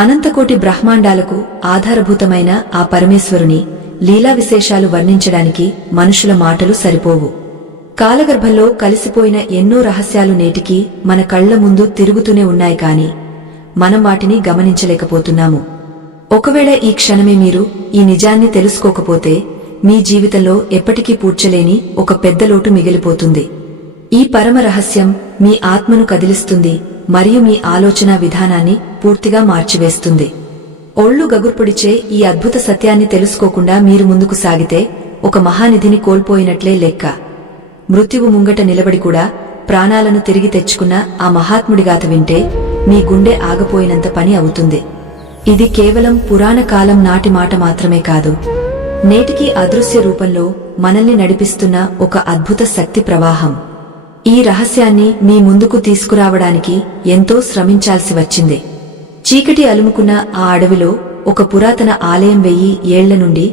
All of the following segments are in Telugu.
అనంతకోటి బ్రహ్మాండాలకు ఆధారభూతమైన ఆ పరమేశ్వరుని లీలా విశేషాలు వర్ణించడానికి మనుషుల మాటలు సరిపోవు. కాలగర్భంలో కలిసిపోయిన ఎన్నో రహస్యాలు నేటికి మన కళ్ల ముందు తిరుగుతూనే ఉన్నాయి, కాని మనం వాటిని గమనించలేకపోతున్నాము. ఒకవేళ ఈ క్షణమే మీరు ఈ నిజాన్ని తెలుసుకోకపోతే మీ జీవితంలో ఎప్పటికీ పూడ్చలేని ఒక పెద్ద లోటు మిగిలిపోతుంది. ఈ పరమ రహస్యం మీ ఆత్మను కదిలిస్తుంది మరియు మీ ఆలోచనా విధానాన్ని పూర్తిగా మార్చివేస్తుంది. ఒళ్ళు గగుర్పొడిచే ఈ అద్భుత సత్యాన్ని తెలుసుకోకుండా మీరు ముందుకు సాగితే ఒక మహానిధిని కోల్పోయినట్లే లెక్క. మృత్యువు ముంగట నిలబడి కూడా ప్రాణాలను తిరిగి తెచ్చుకున్న ఆ మహాత్ముడిగాథ వింటే మీ గుండె ఆగపోయినంత పని అవుతుంది. ఇది కేవలం పురాణ కాలం నాటి మాట మాత్రమే కాదు, నేటికి అదృశ్య రూపంలో మనల్ని నడిపిస్తున్న ఒక అద్భుత శక్తి ప్రవాహం. ఈ రహస్యాన్ని మీ ముందుకు తీసుకురావడానికి ఎంతో శ్రమించాల్సి వచ్చింది. చీకటి అలుముకున్న ఆ అడవిలో ఒక పురాతన ఆలయం 1000 ఏళ్ల నుండి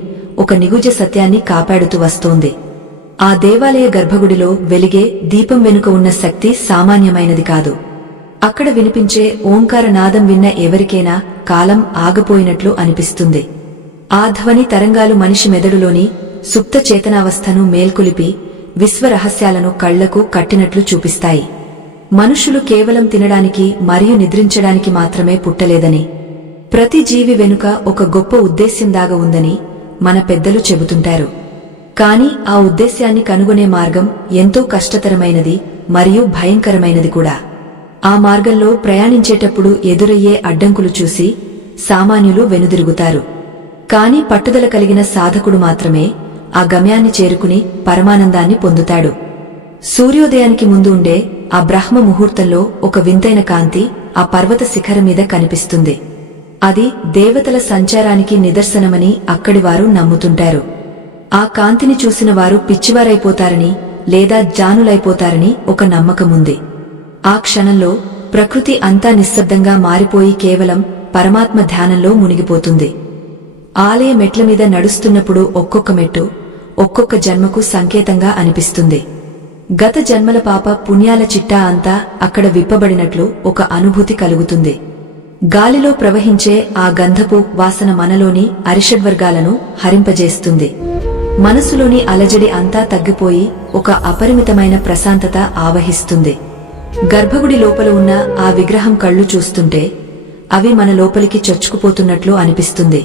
ఒక నిగుజ సత్యాన్ని కాపాడుతూ వస్తోంది. ఆ దేవాలయ గర్భగుడిలో వెలిగే దీపం వెనుక ఉన్న శక్తి సామాన్యమైనది కాదు. అక్కడ వినిపించే ఓంకార నాదం విన్న ఎవరికైనా కాలం ఆగపోయినట్లు అనిపిస్తుంది. ఆ ధ్వని తరంగాలు మనిషి మెదడులోని సుప్త చేతనావస్థను మేల్కొలిపి విశ్వరహస్యాలను కళ్లకు కట్టినట్లు చూపిస్తాయి. మనుషులు కేవలం తినడానికి మరియు నిద్రించడానికి మాత్రమే పుట్టలేదని, ప్రతి జీవి వెనుక ఒక గొప్ప ఉద్దేశ్యం దాగ ఉందని మన పెద్దలు చెబుతుంటారు. కాని ఆ ఉద్దేశ్యాన్ని కనుగొనే మార్గం ఎంతో కష్టతరమైనది మరియు భయంకరమైనది కూడా. ఆ మార్గంలో ప్రయాణించేటప్పుడు ఎదురయ్యే అడ్డంకులు చూసి సామాన్యులు వెనుదిరుగుతారు. కాని పట్టుదల కలిగిన సాధకుడు మాత్రమే ఆ గమ్యాన్ని చేరుకుని పరమానందాన్ని పొందుతాడు. సూర్యోదయానికి ముందు ఉండే ఆ బ్రహ్మ ముహూర్తంలో ఒక వింతైన కాంతి ఆ పర్వత శిఖరం మీద కనిపిస్తుంది. అది దేవతల సంచారానికి నిదర్శనమని అక్కడివారు నమ్ముతుంటారు. ఆ కాంతిని చూసిన వారు పిచ్చివారైపోతారని లేదా జానులైపోతారని ఒక నమ్మకముంది. ఆ క్షణంలో ప్రకృతి అంతా నిశ్శబ్దంగా మారిపోయి కేవలం పరమాత్మ ధ్యానంలో మునిగిపోతుంది. ఆలయ మెట్ల మీద నడుస్తున్నప్పుడు ఒక్కొక్క మెట్టు ఒక్కొక్క జన్మకు సంకేతంగా అనిపిస్తుంది. గత జన్మల పాప పుణ్యాల చిట్టా అంతా అక్కడ విప్పబడినట్లు ఒక అనుభూతి కలుగుతుంది. గాలిలో ప్రవహించే ఆ గంధపు వాసన మనలోని అరిషడ్వర్గాలను హరింపజేస్తుంది. మనసులోని అలజడి అంతా తగ్గిపోయి ఒక అపరిమితమైన ప్రశాంతత ఆవహిస్తుంది. గర్భగుడి లోపల ఉన్న ఆ విగ్రహం కళ్ళు చూస్తుంటే అవి మన లోపలికి చొచ్చుకుపోతున్నట్లు అనిపిస్తుంది.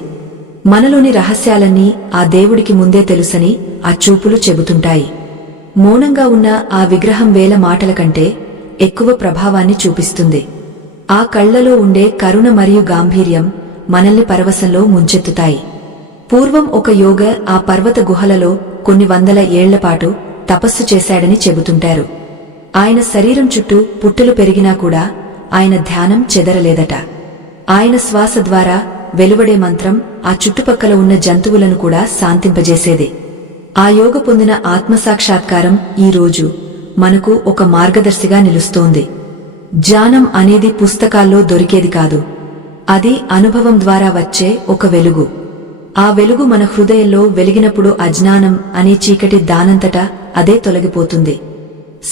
మనలోని రహస్యాలన్నీ ఆ దేవుడికి ముందే తెలుసని ఆ చూపులు చెబుతుంటాయి. మౌనంగా ఉన్న ఆ విగ్రహం వేల మాటల కంటే ఎక్కువ ప్రభావాన్ని చూపిస్తుంది. ఆ కళ్లలో ఉండే కరుణ మరియు గాంభీర్యం మనల్ని పరవశంలో ముంచెత్తుతాయి. పూర్వం ఒక యోగ ఆ పర్వత గుహలలో కొన్ని వందల ఏళ్లపాటు తపస్సు చేశాడని చెబుతుంటారు. ఆయన శరీరం చుట్టూ పుట్టులు పెరిగినా కూడా ఆయన ధ్యానం చెదరలేదట. ఆయన శ్వాస ద్వారా వెలువడే మంత్రం ఆ చుట్టుపక్కల ఉన్న జంతువులను కూడా శాంతింపజేసేది. ఆ యోగ పొందిన ఆత్మసాక్షాత్కారం ఈ రోజు మనకు ఒక మార్గదర్శిగా నిలుస్తోంది. జ్ఞానం అనేది పుస్తకాల్లో దొరికేది కాదు, అది అనుభవం ద్వారా వచ్చే ఒక వెలుగు. ఆ వెలుగు మన హృదయంలో వెలిగినప్పుడు అజ్ఞానం అనే చీకటి దానంతటా అదే తొలగిపోతుంది.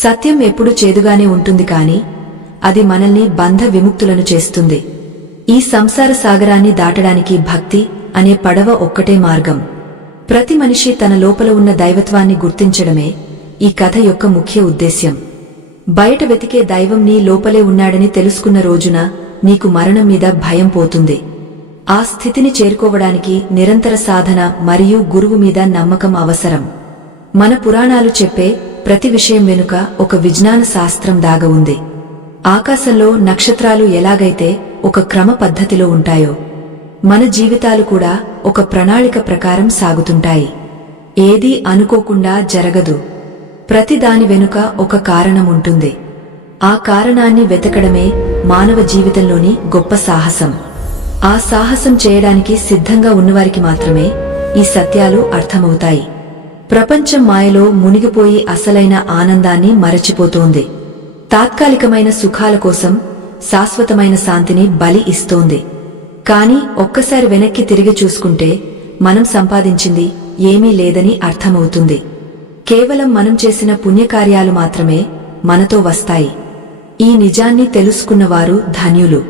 సత్యం ఎప్పుడు చేదుగానే ఉంటుంది, కాని అది మనల్ని బంధ విముక్తులను చేస్తుంది. ఈ సంసార సాగరాన్ని దాటడానికి భక్తి అనే పడవ ఒక్కటే మార్గం. ప్రతి మనిషి తన లోపల ఉన్న దైవత్వాన్ని గుర్తించడమే ఈ కథ యొక్క ముఖ్య ఉద్దేశ్యం. బయట వెతికే దైవం నీ లోపలే ఉన్నాడని తెలుసుకున్న రోజున నీకు మరణం మీద భయం పోతుంది. ఆ స్థితిని చేరుకోవడానికి నిరంతర సాధన మరియు గురువు మీద నమ్మకం అవసరం. మన పురాణాలు చెప్పే ప్రతి విషయం వెనుక ఒక విజ్ఞాన శాస్త్రం దాగ ఉంది. ఆకాశంలో నక్షత్రాలు ఎలాగైతే ఒక క్రమ పద్ధతిలో ఉంటాయో, మన జీవితాలు కూడా ఒక ప్రణాళిక ప్రకారం సాగుతుంటాయి. ఏదీ అనుకోకుండా జరగదు. ప్రతి దాని వెనుక ఒక కారణం ఉంటుంది. ఆ కారణాన్ని వెతకడమే మానవ జీవితంలోని గొప్ప సాహసం. ఆ సాహసం చేయడానికి సిద్ధంగా ఉన్నవారికి మాత్రమే ఈ సత్యాలు అర్థమవుతాయి. ప్రపంచం మాయలో మునిగిపోయి అసలైన ఆనందాన్ని మరచిపోతోంది. తాత్కాలికమైన సుఖాల కోసం శాశ్వతమైన శాంతిని బలి ఇస్తోంది. కాని ఒక్కసారి వెనక్కి తిరిగి చూసుకుంటే మనం సంపాదించింది ఏమీ లేదని అర్థమవుతుంది. కేవలం మనం చేసిన పుణ్యకార్యాలు మాత్రమే మనతో వస్తాయి. ఈ నిజాన్ని తెలుసుకున్నవారు ధన్యులు.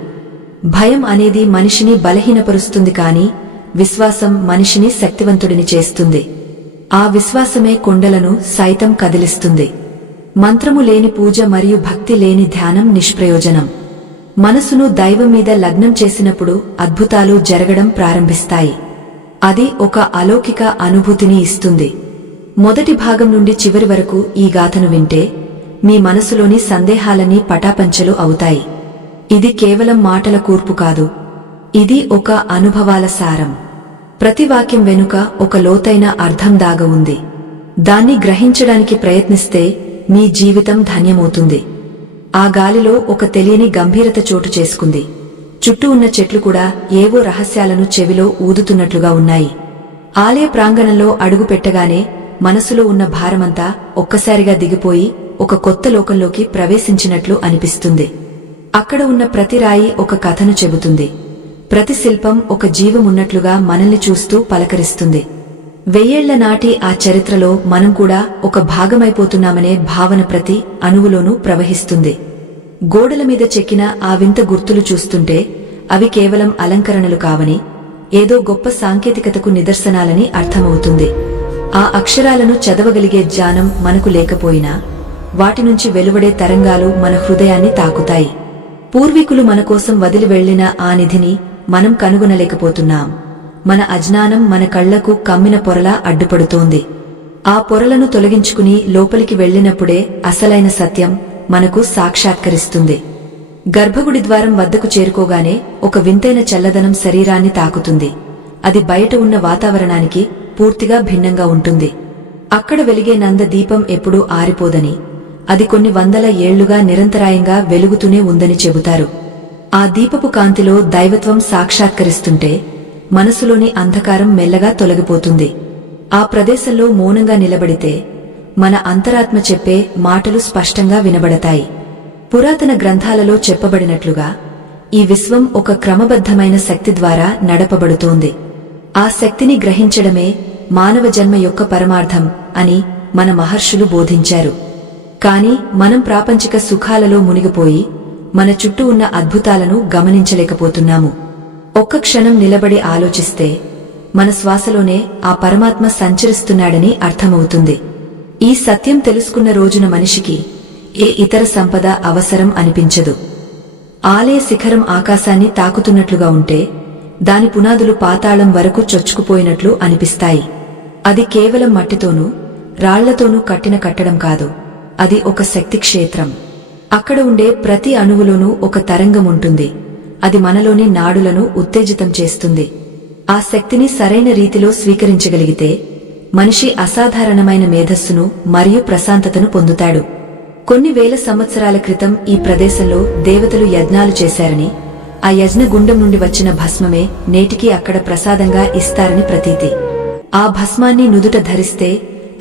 భయం అనేది మనిషిని బలహీనపరుస్తుంది కాని విశ్వాసం మనిషిని శక్తివంతుడిని చేస్తుంది. ఆ విశ్వాసమే కొండలను సైతం కదిలిస్తుంది. మంత్రము లేని పూజ మరియు భక్తి లేని ధ్యానం నిష్ప్రయోజనం. మనసును దైవం మీద లగ్నం చేసినప్పుడు అద్భుతాలు జరగడం ప్రారంభిస్తాయి. అది ఒక అలౌకిక అనుభూతిని ఇస్తుంది. మొదటి భాగం నుండి చివరి వరకు ఈ గాథను వింటే మీ మనసులోని సందేహాలన్నీ పటాపంచలు అవుతాయి. ఇది కేవలం మాటల కూర్పు కాదు, ఇది ఒక అనుభవాల సారం. ప్రతి వాక్యం వెనుక ఒక లోతైన అర్థం దాగ ఉంది. దాన్ని గ్రహించడానికి ప్రయత్నిస్తే మీ జీవితం ధన్యమవుతుంది. ఆ గాలిలో ఒక తెలియని గంభీరత చోటు చేసుకుంది. చుట్టూ ఉన్న చెట్లు కూడా ఏవో రహస్యాలను చెవిలో ఊదుతున్నట్లుగా ఉన్నాయి. ఆలయ ప్రాంగణంలో అడుగు పెట్టగానే మనసులో ఉన్న భారమంతా ఒక్కసారిగా దిగిపోయి ఒక కొత్త లోకంలోకి ప్రవేశించినట్లు అనిపిస్తుంది. అక్కడ ఉన్న ప్రతి రాయి ఒక కథను చెబుతుంది. ప్రతి శిల్పం ఒక జీవమున్నట్లుగా మనల్ని చూస్తూ పలకరిస్తుంది. 1000 ఏళ్ల నాటి ఆ చరిత్రలో మనం కూడా ఒక భాగమైపోతున్నామనే భావన ప్రతి అణువులోనూ ప్రవహిస్తుంది. గోడల మీద చెక్కిన ఆ వింత గుర్తులు చూస్తుంటే అవి కేవలం అలంకరణలు కావని, ఏదో గొప్ప సాంకేతికతకు నిదర్శనాలని అర్థమవుతుంది. ఆ అక్షరాలను చదవగలిగే జ్ఞానం మనకు లేకపోయినా వాటి నుంచి వెలువడే తరంగాలు మన హృదయాన్ని తాకుతాయి. పూర్వీకులు మనకోసం వదిలి వెళ్లిన ఆ నిధిని మనం కనుగొనలేకపోతున్నాం. మన అజ్ఞానం మన కళ్లకు కమ్మిన పొరలా అడ్డుపడుతోంది. ఆ పొరలను తొలగించుకుని లోపలికి వెళ్లినప్పుడే అసలైన సత్యం మనకు సాక్షాత్కరిస్తుంది. గర్భగుడి ద్వారం వద్దకు చేరుకోగానే ఒక వింతైన చల్లదనం శరీరాన్ని తాకుతుంది. అది బయట ఉన్న వాతావరణానికి పూర్తిగా భిన్నంగా ఉంటుంది. అక్కడ వెలిగే నంద దీపం ఎప్పుడూ ఆరిపోదని, అది కొన్ని వందల ఏళ్లుగా నిరంతరాయంగా వెలుగుతూనే ఉందని చెబుతారు. ఆ దీపపు కాంతిలో దైవత్వం సాక్షాత్కరిస్తుంటే మనసులోని అంధకారం మెల్లగా తొలగిపోతుంది. ఆ ప్రదేశంలో మౌనంగా నిలబడితే మన అంతరాత్మ చెప్పే మాటలు స్పష్టంగా వినబడతాయి. పురాతన గ్రంథాలలో చెప్పబడినట్లుగా ఈ విశ్వం ఒక క్రమబద్ధమైన శక్తి ద్వారా నడపబడుతోంది. ఆ శక్తిని గ్రహించడమే మానవ జన్మ యొక్క పరమార్థం అని మన మహర్షులు బోధించారు. కాని మనం ప్రాపంచిక సుఖాలలో మునిగిపోయి మన చుట్టూ ఉన్న అద్భుతాలను గమనించలేకపోతున్నాము. ఒక్క క్షణం నిలబడి ఆలోచిస్తే మన శ్వాసలోనే ఆ పరమాత్మ సంచరిస్తున్నాడని అర్థమవుతుంది. ఈ సత్యం తెలుసుకున్న రోజున మనిషికి ఏ ఇతర సంపద అవసరం అనిపించదు. ఆలయ శిఖరం ఆకాశాన్ని తాకుతున్నట్లుగా ఉంటే దాని పునాదులు పాతాళం వరకు చొచ్చుకుపోయినట్లు అనిపిస్తాయి. అది కేవలం మట్టితోనూ రాళ్లతోనూ కట్టిన కట్టడం కాదు, అది ఒక శక్తి క్షేత్రం. అక్కడ ఉండే ప్రతి అణువులోనూ ఒక తరంగం ఉంటుంది. అది మనలోని నాడులను ఉత్తేజితం చేస్తుంది. ఆ శక్తిని సరైన రీతిలో స్వీకరించగలిగితే మనిషి అసాధారణమైన మేధస్సును మరియు ప్రశాంతతను పొందుతాడు. కొన్ని వేల సంవత్సరాల క్రితం ఈ ప్రదేశంలో దేవతలు యజ్ఞాలు చేశారని, ఆ యజ్ఞ గుండం నుండి వచ్చిన భస్మమే నేటికి అక్కడ ప్రసాదంగా ఇస్తారని ప్రతీతి. ఆ భస్మాన్ని నుదుట ధరిస్తే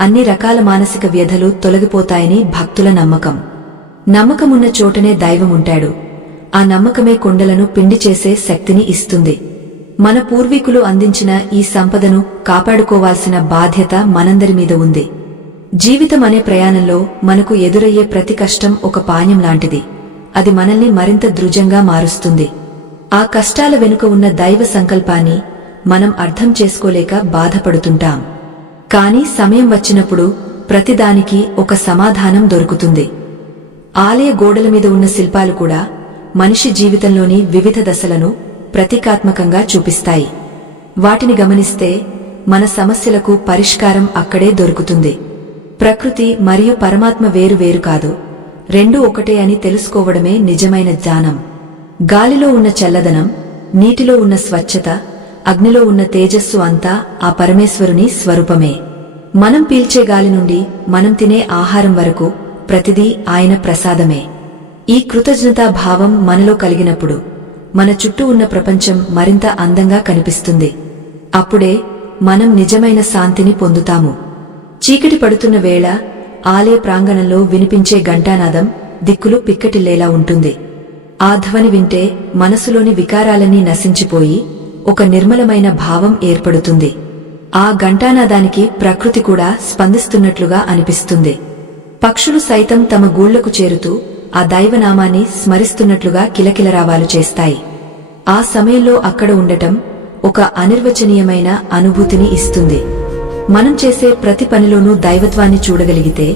అన్ని రకాల మానసిక వ్యధలు తొలగిపోతాయని భక్తుల నమ్మకం. నమ్మకమున్న చోటనే దైవముంటాడు. ఆ నమ్మకమే కొండలను పిండి చేసే శక్తిని ఇస్తుంది. మన పూర్వీకులు అందించిన ఈ సంపదను కాపాడుకోవాల్సిన బాధ్యత మనందరి మీద ఉంది. జీవితం అనే ప్రయాణంలో మనకు ఎదురయ్యే ప్రతి కష్టం ఒక పాణ్యం లాంటిది. అది మనల్ని మరింత దృఢంగా మారుస్తుంది. ఆ కష్టాల వెనుక ఉన్న దైవ సంకల్పాన్ని మనం అర్థం చేసుకోలేక బాధపడుతుంటాం. కాని సమయం వచ్చినప్పుడు ప్రతిదానికి ఒక సమాధానం దొరుకుతుంది. ఆలయ గోడల మీద ఉన్న శిల్పాలు కూడా మనిషి జీవితంలోని వివిధ దశలను ప్రతీకాత్మకంగా చూపిస్తాయి. వాటిని గమనిస్తే మన సమస్యలకు పరిష్కారం అక్కడే దొరుకుతుంది. ప్రకృతి మరియు పరమాత్మ వేరు వేరు కాదు, రెండూ ఒకటే అని తెలుసుకోవడమే నిజమైన జ్ఞానం. గాలిలో ఉన్న చల్లదనం, నీటిలో ఉన్న స్వచ్ఛత, అగ్నిలో ఉన్న తేజస్సు అంతా ఆ పరమేశ్వరుని స్వరూపమే. మనం పీల్చే గాలి నుండి మనం తినే ఆహారం వరకు ప్రతిదీ ఆయన ప్రసాదమే. ఈ కృతజ్ఞతా భావం మనలో కలిగినప్పుడు మన చుట్టూ ఉన్న ప్రపంచం మరింత అందంగా కనిపిస్తుంది. అప్పుడే మనం నిజమైన శాంతిని పొందుతాము. చీకటి పడుతున్న వేళ ఆలయ ప్రాంగణంలో వినిపించే ఘంటానాదం దిక్కులు పిక్కటిల్లేలా ఉంటుంది. ఆ ధ్వని వింటే మనసులోని వికారాలన్నీ నశించిపోయి ఒక నిర్మలమైన భావం ఏర్పడుతుంది. ఆ ఘంటానాదానికి ప్రకృతి కూడా స్పందిస్తున్నట్లుగా అనిపిస్తుంది. పక్షులు సైతం తమ గూళ్లకు చేరుతూ ఆ దైవనామాన్ని స్మరిస్తున్నట్లుగా కిలకిలరావాలు చేస్తాయి. ఆ సమయంలో అక్కడ ఉండటం ఒక అనిర్వచనీయమైన అనుభూతిని ఇస్తుంది. మనం చేసే ప్రతి పనిలోనూ దైవత్వాన్ని చూడగలిగితే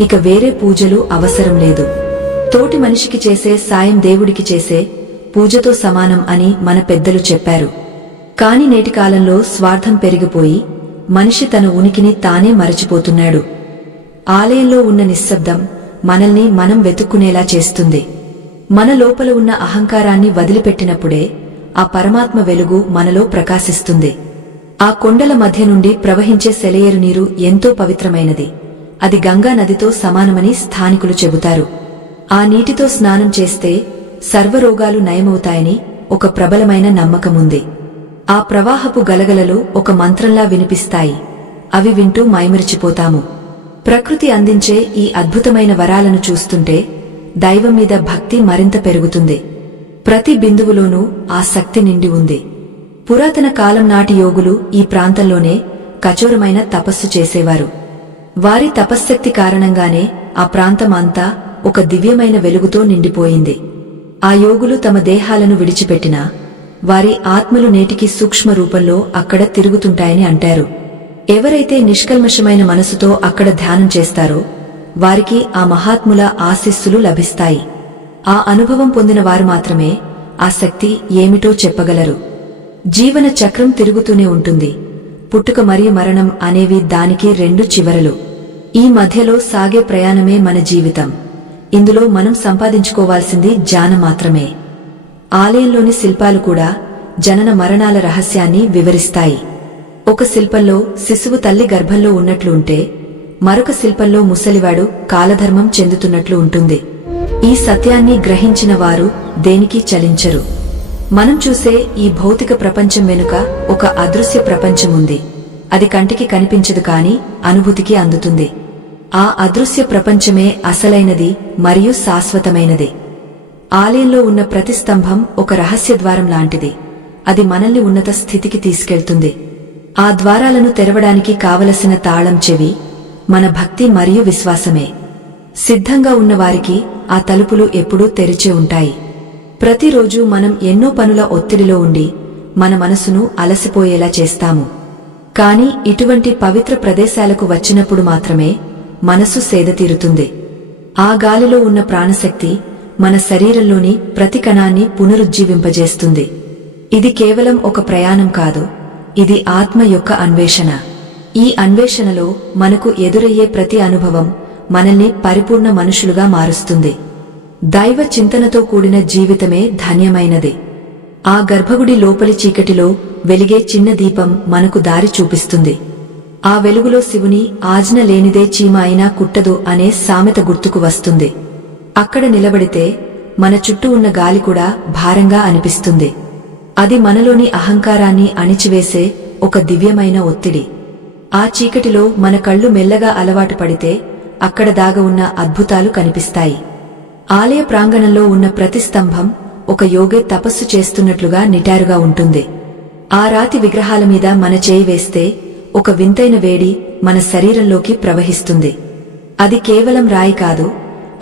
ఇక వేరే పూజలు అవసరం లేదు. తోటి మనిషికి చేసే సాయం దేవుడికి చేసే పూజతో సమానం అని మన పెద్దలు చెప్పారు. కాని నేటి కాలంలో స్వార్థం పెరిగిపోయి మనిషి తన ఉనికిని తానే మరచిపోతున్నాడు. ఆలయంలో ఉన్న నిశ్శబ్దం మనల్ని మనం వెతుక్కునేలా చేస్తుంది. మన లోపల ఉన్న అహంకారాన్ని వదిలిపెట్టినప్పుడే ఆ పరమాత్మ వెలుగు మనలో ప్రకాశిస్తుంది. ఆ కొండల మధ్య నుండి ప్రవహించే సెలయేరు నీరు ఎంతో పవిత్రమైనది. అది గంగా నదితో సమానమని స్థానికులు చెబుతారు. ఆ నీటితో స్నానం చేస్తే సర్వరోగాలు నయమవుతాయని ఒక ప్రబలమైన నమ్మకముంది. ఆ ప్రవాహపు గలగలలు ఒక మంత్రంలా వినిపిస్తాయి. అవి వింటూ మైమరిచిపోతాము. ప్రకృతి అందించే ఈ అద్భుతమైన వరాలను చూస్తుంటే దైవం మీద భక్తి మరింత పెరుగుతుంది. ప్రతి బిందువులోనూ ఆ శక్తి నిండి ఉంది. పురాతన కాలం నాటి యోగులు ఈ ప్రాంతంలోనే కఠోరమైన తపస్సు చేసేవారు. వారి తపశ్శక్తి కారణంగానే ఆ ప్రాంతం అంతా ఒక దివ్యమైన వెలుగుతో నిండిపోయింది. ఆ యోగులు తమ దేహాలను విడిచిపెట్టినా వారి ఆత్మలు నేటికి సూక్ష్మ రూపంలో అక్కడ తిరుగుతుంటాయని అంటారు. ఎవరైతే నిష్కల్మషమైన మనసుతో అక్కడ ధ్యానం చేస్తారో వారికి ఆ మహాత్ముల ఆశీస్సులు లభిస్తాయి. ఆ అనుభవం పొందిన వారు మాత్రమే ఆ శక్తి ఏమిటో చెప్పగలరు. జీవన చక్రం తిరుగుతూనే ఉంటుంది. పుట్టుక మరియు మరణం అనేవి దానికి రెండు చివరలు. ఈ మధ్యలో సాగే ప్రయాణమే మన జీవితం. ఇందులో మనం సంపాదించుకోవాల్సింది జ్ఞానం మాత్రమే. ఆలయంలోని శిల్పాలు కూడా జనన మరణాల రహస్యాన్ని వివరిస్తాయి. ఒక శిల్పంలో శిశువు తల్లి గర్భంలో ఉన్నట్లు ఉంటే మరొక శిల్పంలో ముసలివాడు కాలధర్మం చెందుతున్నట్లు ఉంటుంది. ఈ సత్యాన్ని గ్రహించిన వారు దేనికి చలించరు. మనం చూసే ఈ భౌతిక ప్రపంచం వెనుక ఒక అదృశ్య ప్రపంచముంది. అది కంటికి కనిపించదు కాని అనుభూతికి అందుతుంది. ఆ అదృశ్య ప్రపంచమే అసలైనది మరియు శాశ్వతమైనది. ఆలయంలో ఉన్న ప్రతి స్తంభం ఒక రహస్య ద్వారం లాంటిది. అది మనల్ని ఉన్నత స్థితికి తీసుకెళ్తుంది. ఆ ద్వారాలను తెరవడానికి కావలసిన తాళం చెవి మన భక్తి మరియు విశ్వాసమే. సిద్ధంగా ఉన్నవారికి ఆ తలుపులు ఎప్పుడూ తెరిచే ఉంటాయి. ప్రతిరోజు మనం ఎన్నో పనుల ఒత్తిడిలో ఉండి మన మనసును అలసిపోయేలా చేస్తాము. కాని ఇటువంటి పవిత్ర ప్రదేశాలకు వచ్చినప్పుడు మాత్రమే మనసు సేదతీరుతుంది. ఆ గాలిలో ఉన్న ప్రాణశక్తి మన శరీరంలోని ప్రతి కణాన్ని పునరుజ్జీవింపజేస్తుంది. ఇది కేవలం ఒక ప్రయాణం కాదు, ఇది ఆత్మ యొక్క అన్వేషణ. ఈ అన్వేషణలో మనకు ఎదురయ్యే ప్రతి అనుభవం మనల్ని పరిపూర్ణ మనుషులుగా మారుస్తుంది. దైవ చింతనతో కూడిన జీవితమే ధన్యమైనది. ఆ గర్భగుడి లోపలి చీకటిలో వెలిగే చిన్న దీపం మనకు దారి చూపిస్తుంది. ఆ వెలుగులో శివుని ఆజ్ఞ లేనిదే చీమ అయినా కుట్టదు అనే సామెత గుర్తుకు వస్తుంది. అక్కడ నిలబడితే మన చుట్టూ ఉన్న గాలి కూడా భారంగా అనిపిస్తుంది. అది మనలోని అహంకారాన్ని అణిచివేసే ఒక దివ్యమైన ఒత్తిడి. ఆ చీకటిలో మన కళ్ళు మెల్లగా అలవాటు పడితే అక్కడ దాగ ఉన్న అద్భుతాలు కనిపిస్తాయి. ఆలయ ప్రాంగణంలో ఉన్న ప్రతి స్తంభం ఒక యోగి తపస్సు చేస్తున్నట్లుగా నిటారుగా ఉంటుంది. ఆ రాతి విగ్రహాల మీద మన చేయి వేస్తే ఒక వింతైన వేడి మన శరీరంలోకి ప్రవహిస్తుంది. అది కేవలం రాయి కాదు,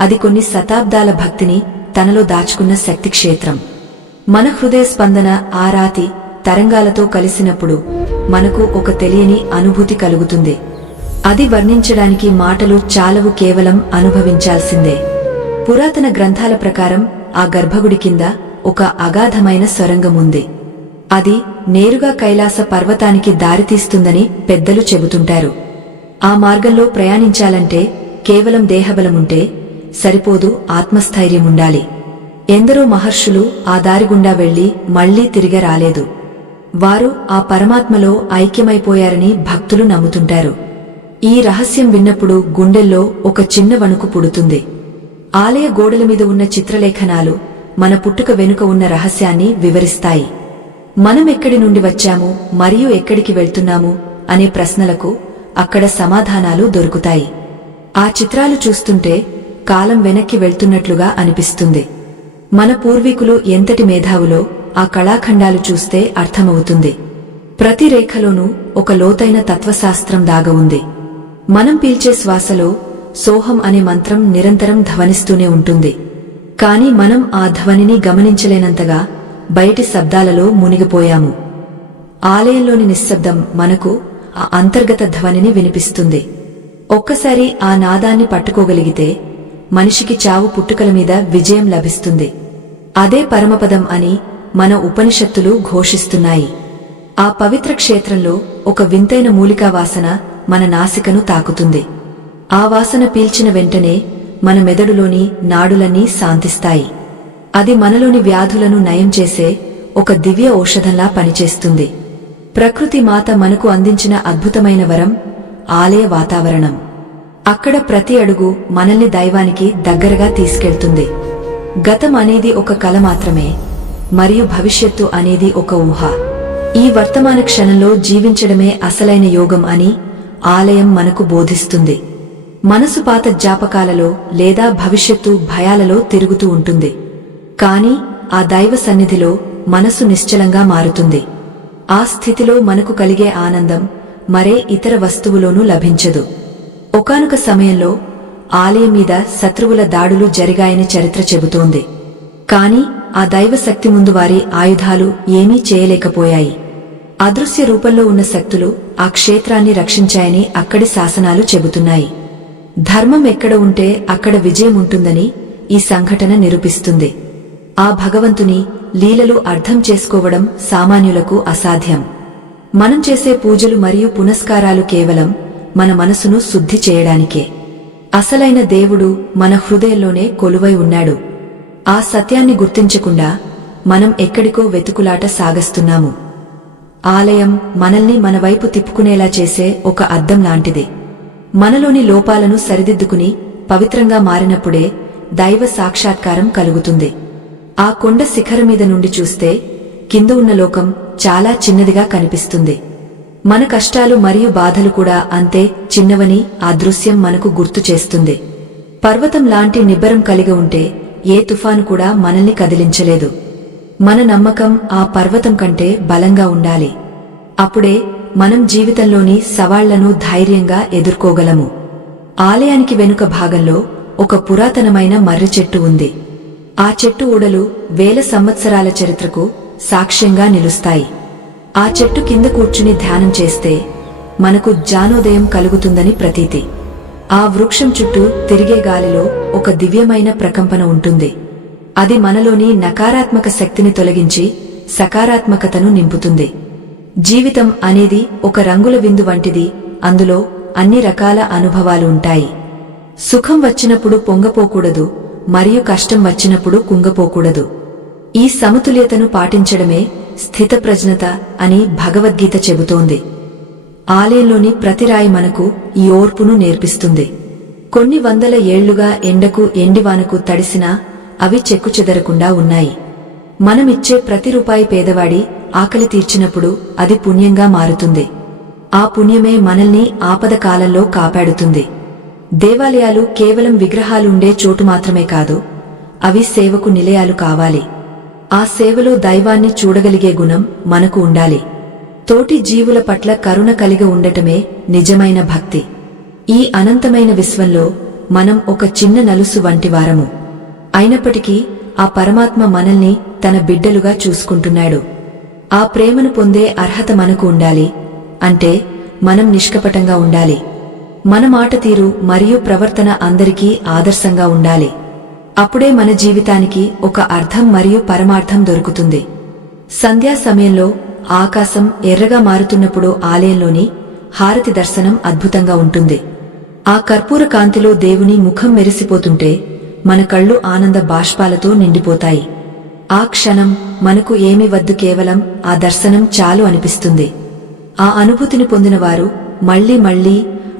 అది కొన్ని శతాబ్దాల భక్తిని తనలో దాచుకున్న శక్తి క్షేత్రం. మన హృదయ స్పందన ఆ రాతి తరంగాలతో కలిసినప్పుడు మనకు ఒక తెలియని అనుభూతి కలుగుతుంది. అది వర్ణించడానికి మాటలు చాలవు, కేవలం అనుభవించాల్సిందే. పురాతన గ్రంథాల ప్రకారం ఆ గర్భగుడి కింద ఒక అగాధమైన సొరంగముంది. అది నేరుగా కైలాస పర్వతానికి దారితీస్తుందని పెద్దలు చెబుతుంటారు. ఆ మార్గంలో ప్రయాణించాలంటే కేవలం దేహబలముంటే సరిపోదు, ఆత్మస్థైర్యముండాలి. ఎందరో మహర్షులు ఆ దారిగుండా వెళ్లి మళ్లీ తిరిగి రాలేదు. వారు ఆ పరమాత్మలో ఐక్యమైపోయారని భక్తులు నమ్ముతుంటారు. ఈ రహస్యం విన్నప్పుడు గుండెల్లో ఒక చిన్న వణుకు పుడుతుంది. ఆలయ గోడల మీద ఉన్న చిత్రలేఖనాలు మన పుట్టుక వెనుక ఉన్న రహస్యాన్ని వివరిస్తాయి. మనం ఎక్కడి నుండి వచ్చాము మరియు ఎక్కడికి వెళ్తున్నాము అనే ప్రశ్నలకు అక్కడ సమాధానాలు దొరుకుతాయి. ఆ చిత్రాలు చూస్తుంటే కాలం వెనక్కి వెళ్తున్నట్లుగా అనిపిస్తుంది. మన పూర్వీకులు ఎంతటి మేధావులో ఆ కళాఖండాలు చూస్తే అర్థమవుతుంది. ప్రతి రేఖలోనూ ఒక లోతైన తత్వశాస్త్రం దాగ ఉంది. మనం పీల్చే శ్వాసలో సోహం అనే మంత్రం నిరంతరం ధ్వనిస్తూనే ఉంటుంది. కాని మనం ఆ ధ్వనిని గమనించలేనంతగా బయటి శబ్దాలలో మునిగిపోయాము. ఆలయంలోని నిశ్శబ్దం మనకు ఆ అంతర్గత ధ్వనిని వినిపిస్తుంది. ఒక్కసారి ఆ నాదాన్ని పట్టుకోగలిగితే మనిషికి చావు పుట్టుకల మీద విజయం లభిస్తుంది. అదే పరమపదం అని మన ఉపనిషత్తులు ఘోషిస్తున్నాయి. ఆ పవిత్ర క్షేత్రంలో ఒక వింతైన మూలికా వాసన మన నాసికను తాకుతుంది. ఆ వాసన పీల్చిన వెంటనే మన మెదడులోని నాడులన్నీ శాంతిస్తాయి. అది మనలోని వ్యాధులను నయం చేసే ఒక దివ్య ఔషధంలా పనిచేస్తుంది. ప్రకృతి మాత మనకు అందించిన అద్భుతమైన వరం ఆలయ వాతావరణం. అక్కడ ప్రతి అడుగు మనల్ని దైవానికి దగ్గరగా తీసుకెళ్తుంది. గతం అనేది ఒక కల మాత్రమే, మరియు భవిష్యత్తు అనేది ఒక ఊహ. ఈ వర్తమాన క్షణంలో జీవించడమే అసలైన యోగం అని ఆలయం మనకు బోధిస్తుంది. మనసు పాత జ్ఞాపకాలలో లేదా భవిష్యత్తు భయాలలో తిరుగుతూ ఉంటుంది. కాని ఆ దైవ సన్నిధిలో మనసు నిశ్చలంగా మారుతుంది. ఆ స్థితిలో మనకు కలిగే ఆనందం మరే ఇతర వస్తువులోనూ లభించదు. ఒకానొక సమయంలో ఆలయం మీద శత్రువుల దాడులు జరిగాయని చరిత్ర చెబుతోంది. కాని ఆ దైవ శక్తి ముందు వారి ఆయుధాలు ఏమీ చేయలేకపోయాయి. అదృశ్య రూపంలో ఉన్న శక్తులు ఆ క్షేత్రాన్ని రక్షించాయని అక్కడి శాసనాలు చెబుతున్నాయి. ధర్మం ఎక్కడ ఉంటే అక్కడ విజయం ఉంటుందని ఈ సంఘటన నిరూపిస్తుంది. ఆ భగవంతుని లీలలు అర్థం చేసుకోవడం సామాన్యులకు అసాధ్యం. మనం చేసే పూజలు మరియు పునస్కారాలు కేవలం మన మనసును శుద్ధి చేయడానికే. అసలైన దేవుడు మన హృదయంలోనే కొలువై ఉన్నాడు. ఆ సత్యాన్ని గుర్తించకుండా మనం ఎక్కడికో వెతుకులాట సాగస్తున్నాము. ఆలయం మనల్ని మన వైపు తిప్పుకునేలా చేసే ఒక అద్దం లాంటిది. మనలోని లోపాలను సరిదిద్దుకుని పవిత్రంగా మారినప్పుడే దైవ సాక్షాత్కారం కలుగుతుంది. ఆ కొండ శిఖరం మీద నుండి చూస్తే కింద ఉన్న లోకం చాలా చిన్నదిగా కనిపిస్తుంది. మన కష్టాలు మరియు బాధలు కూడా అంతే చిన్నవని ఆ దృశ్యం మనకు గుర్తు చేస్తుంది. పర్వతం లాంటి నిబ్బరం కలిగి ఉంటే ఏ తుఫాను కూడా మనల్ని కదిలించలేదు. మన నమ్మకం ఆ పర్వతం కంటే బలంగా ఉండాలి. అప్పుడే మనం జీవితంలోని సవాళ్లను ధైర్యంగా ఎదుర్కోగలము. ఆలయానికి వెనుక భాగంలో ఒక పురాతనమైన మర్రి చెట్టు ఉంది. ఆ చెట్టు ఊడలు వేల సంవత్సరాల చరిత్రకు సాక్ష్యంగా నిలుస్తాయి. ఆ చెట్టు కింద కూర్చుని ధ్యానం చేస్తే మనకు జ్ఞానోదయం కలుగుతుందని ప్రతీతి. ఆ వృక్షం చుట్టూ తిరిగే గాలిలో ఒక దివ్యమైన ప్రకంపన ఉంటుంది. అది మనలోని నకారాత్మక శక్తిని తొలగించి సకారాత్మకతను నింపుతుంది. జీవితం అనేది ఒక రంగుల విందు వంటిది. అందులో అన్ని రకాల అనుభవాలు ఉంటాయి. సుఖం వచ్చినప్పుడు పొంగపోకూడదు, మరియు కష్టం వచ్చినప్పుడు కుంగపోకూడదు. ఈ సమతుల్యతను పాటించడమే స్థితప్రజ్ఞత అని భగవద్గీత చెబుతోంది. ఆలయంలోని ప్రతి రాయి మనకు ఈ ఓర్పును నేర్పిస్తుంది. కొన్ని వందల ఏళ్లుగా ఎండకు ఎండివానకు తడిసినా అవి చెక్కుచెదరకుండా ఉన్నాయి. మనమిచ్చే ప్రతి రూపాయి పేదవాడి ఆకలి తీర్చినప్పుడు అది పుణ్యంగా మారుతుంది. ఆ పుణ్యమే మనల్ని ఆపద కాలంలో కాపాడుతుంది. దేవాలయాలు కేవలం విగ్రహాలుండే చోటు మాత్రమే కాదు, అవి సేవకు నిలయాలు కావాలి. ఆ సేవలో దైవాన్ని చూడగలిగే గుణం మనకు ఉండాలి. తోటి జీవుల పట్ల కరుణ కలిగి ఉండటమే నిజమైన భక్తి. ఈ అనంతమైన విశ్వంలో మనం ఒక చిన్న నలుసు వంటివారము. అయినప్పటికీ ఆ పరమాత్మ మనల్ని తన బిడ్డలుగా చూసుకుంటున్నాడు. ఆ ప్రేమను పొందే అర్హత మనకు ఉండాలి. అంటే మనం నిష్కపటంగా ఉండాలి. మన మాట తీరు మరియు ప్రవర్తన అందరికీ ఆదర్శంగా ఉండాలి. అప్పుడే మన జీవితానికి ఒక అర్థం మరియు పరమార్థం దొరుకుతుంది. సంధ్యా సమయంలో ఆకాశం ఎర్రగా మారుతున్నప్పుడు ఆలయంలోని హారతి దర్శనం అద్భుతంగా ఉంటుంది. ఆ కర్పూర కాంతిలో దేవుని ముఖం మెరిసిపోతుంటే మన కళ్ళు ఆనంద బాష్పాలతో నిండిపోతాయి. ఆ క్షణం మనకు ఏమీ వద్దు, కేవలం ఆ దర్శనం చాలు అనిపిస్తుంది. ఆ అనుభూతిని పొందినవారు మళ్లీ మళ్లీ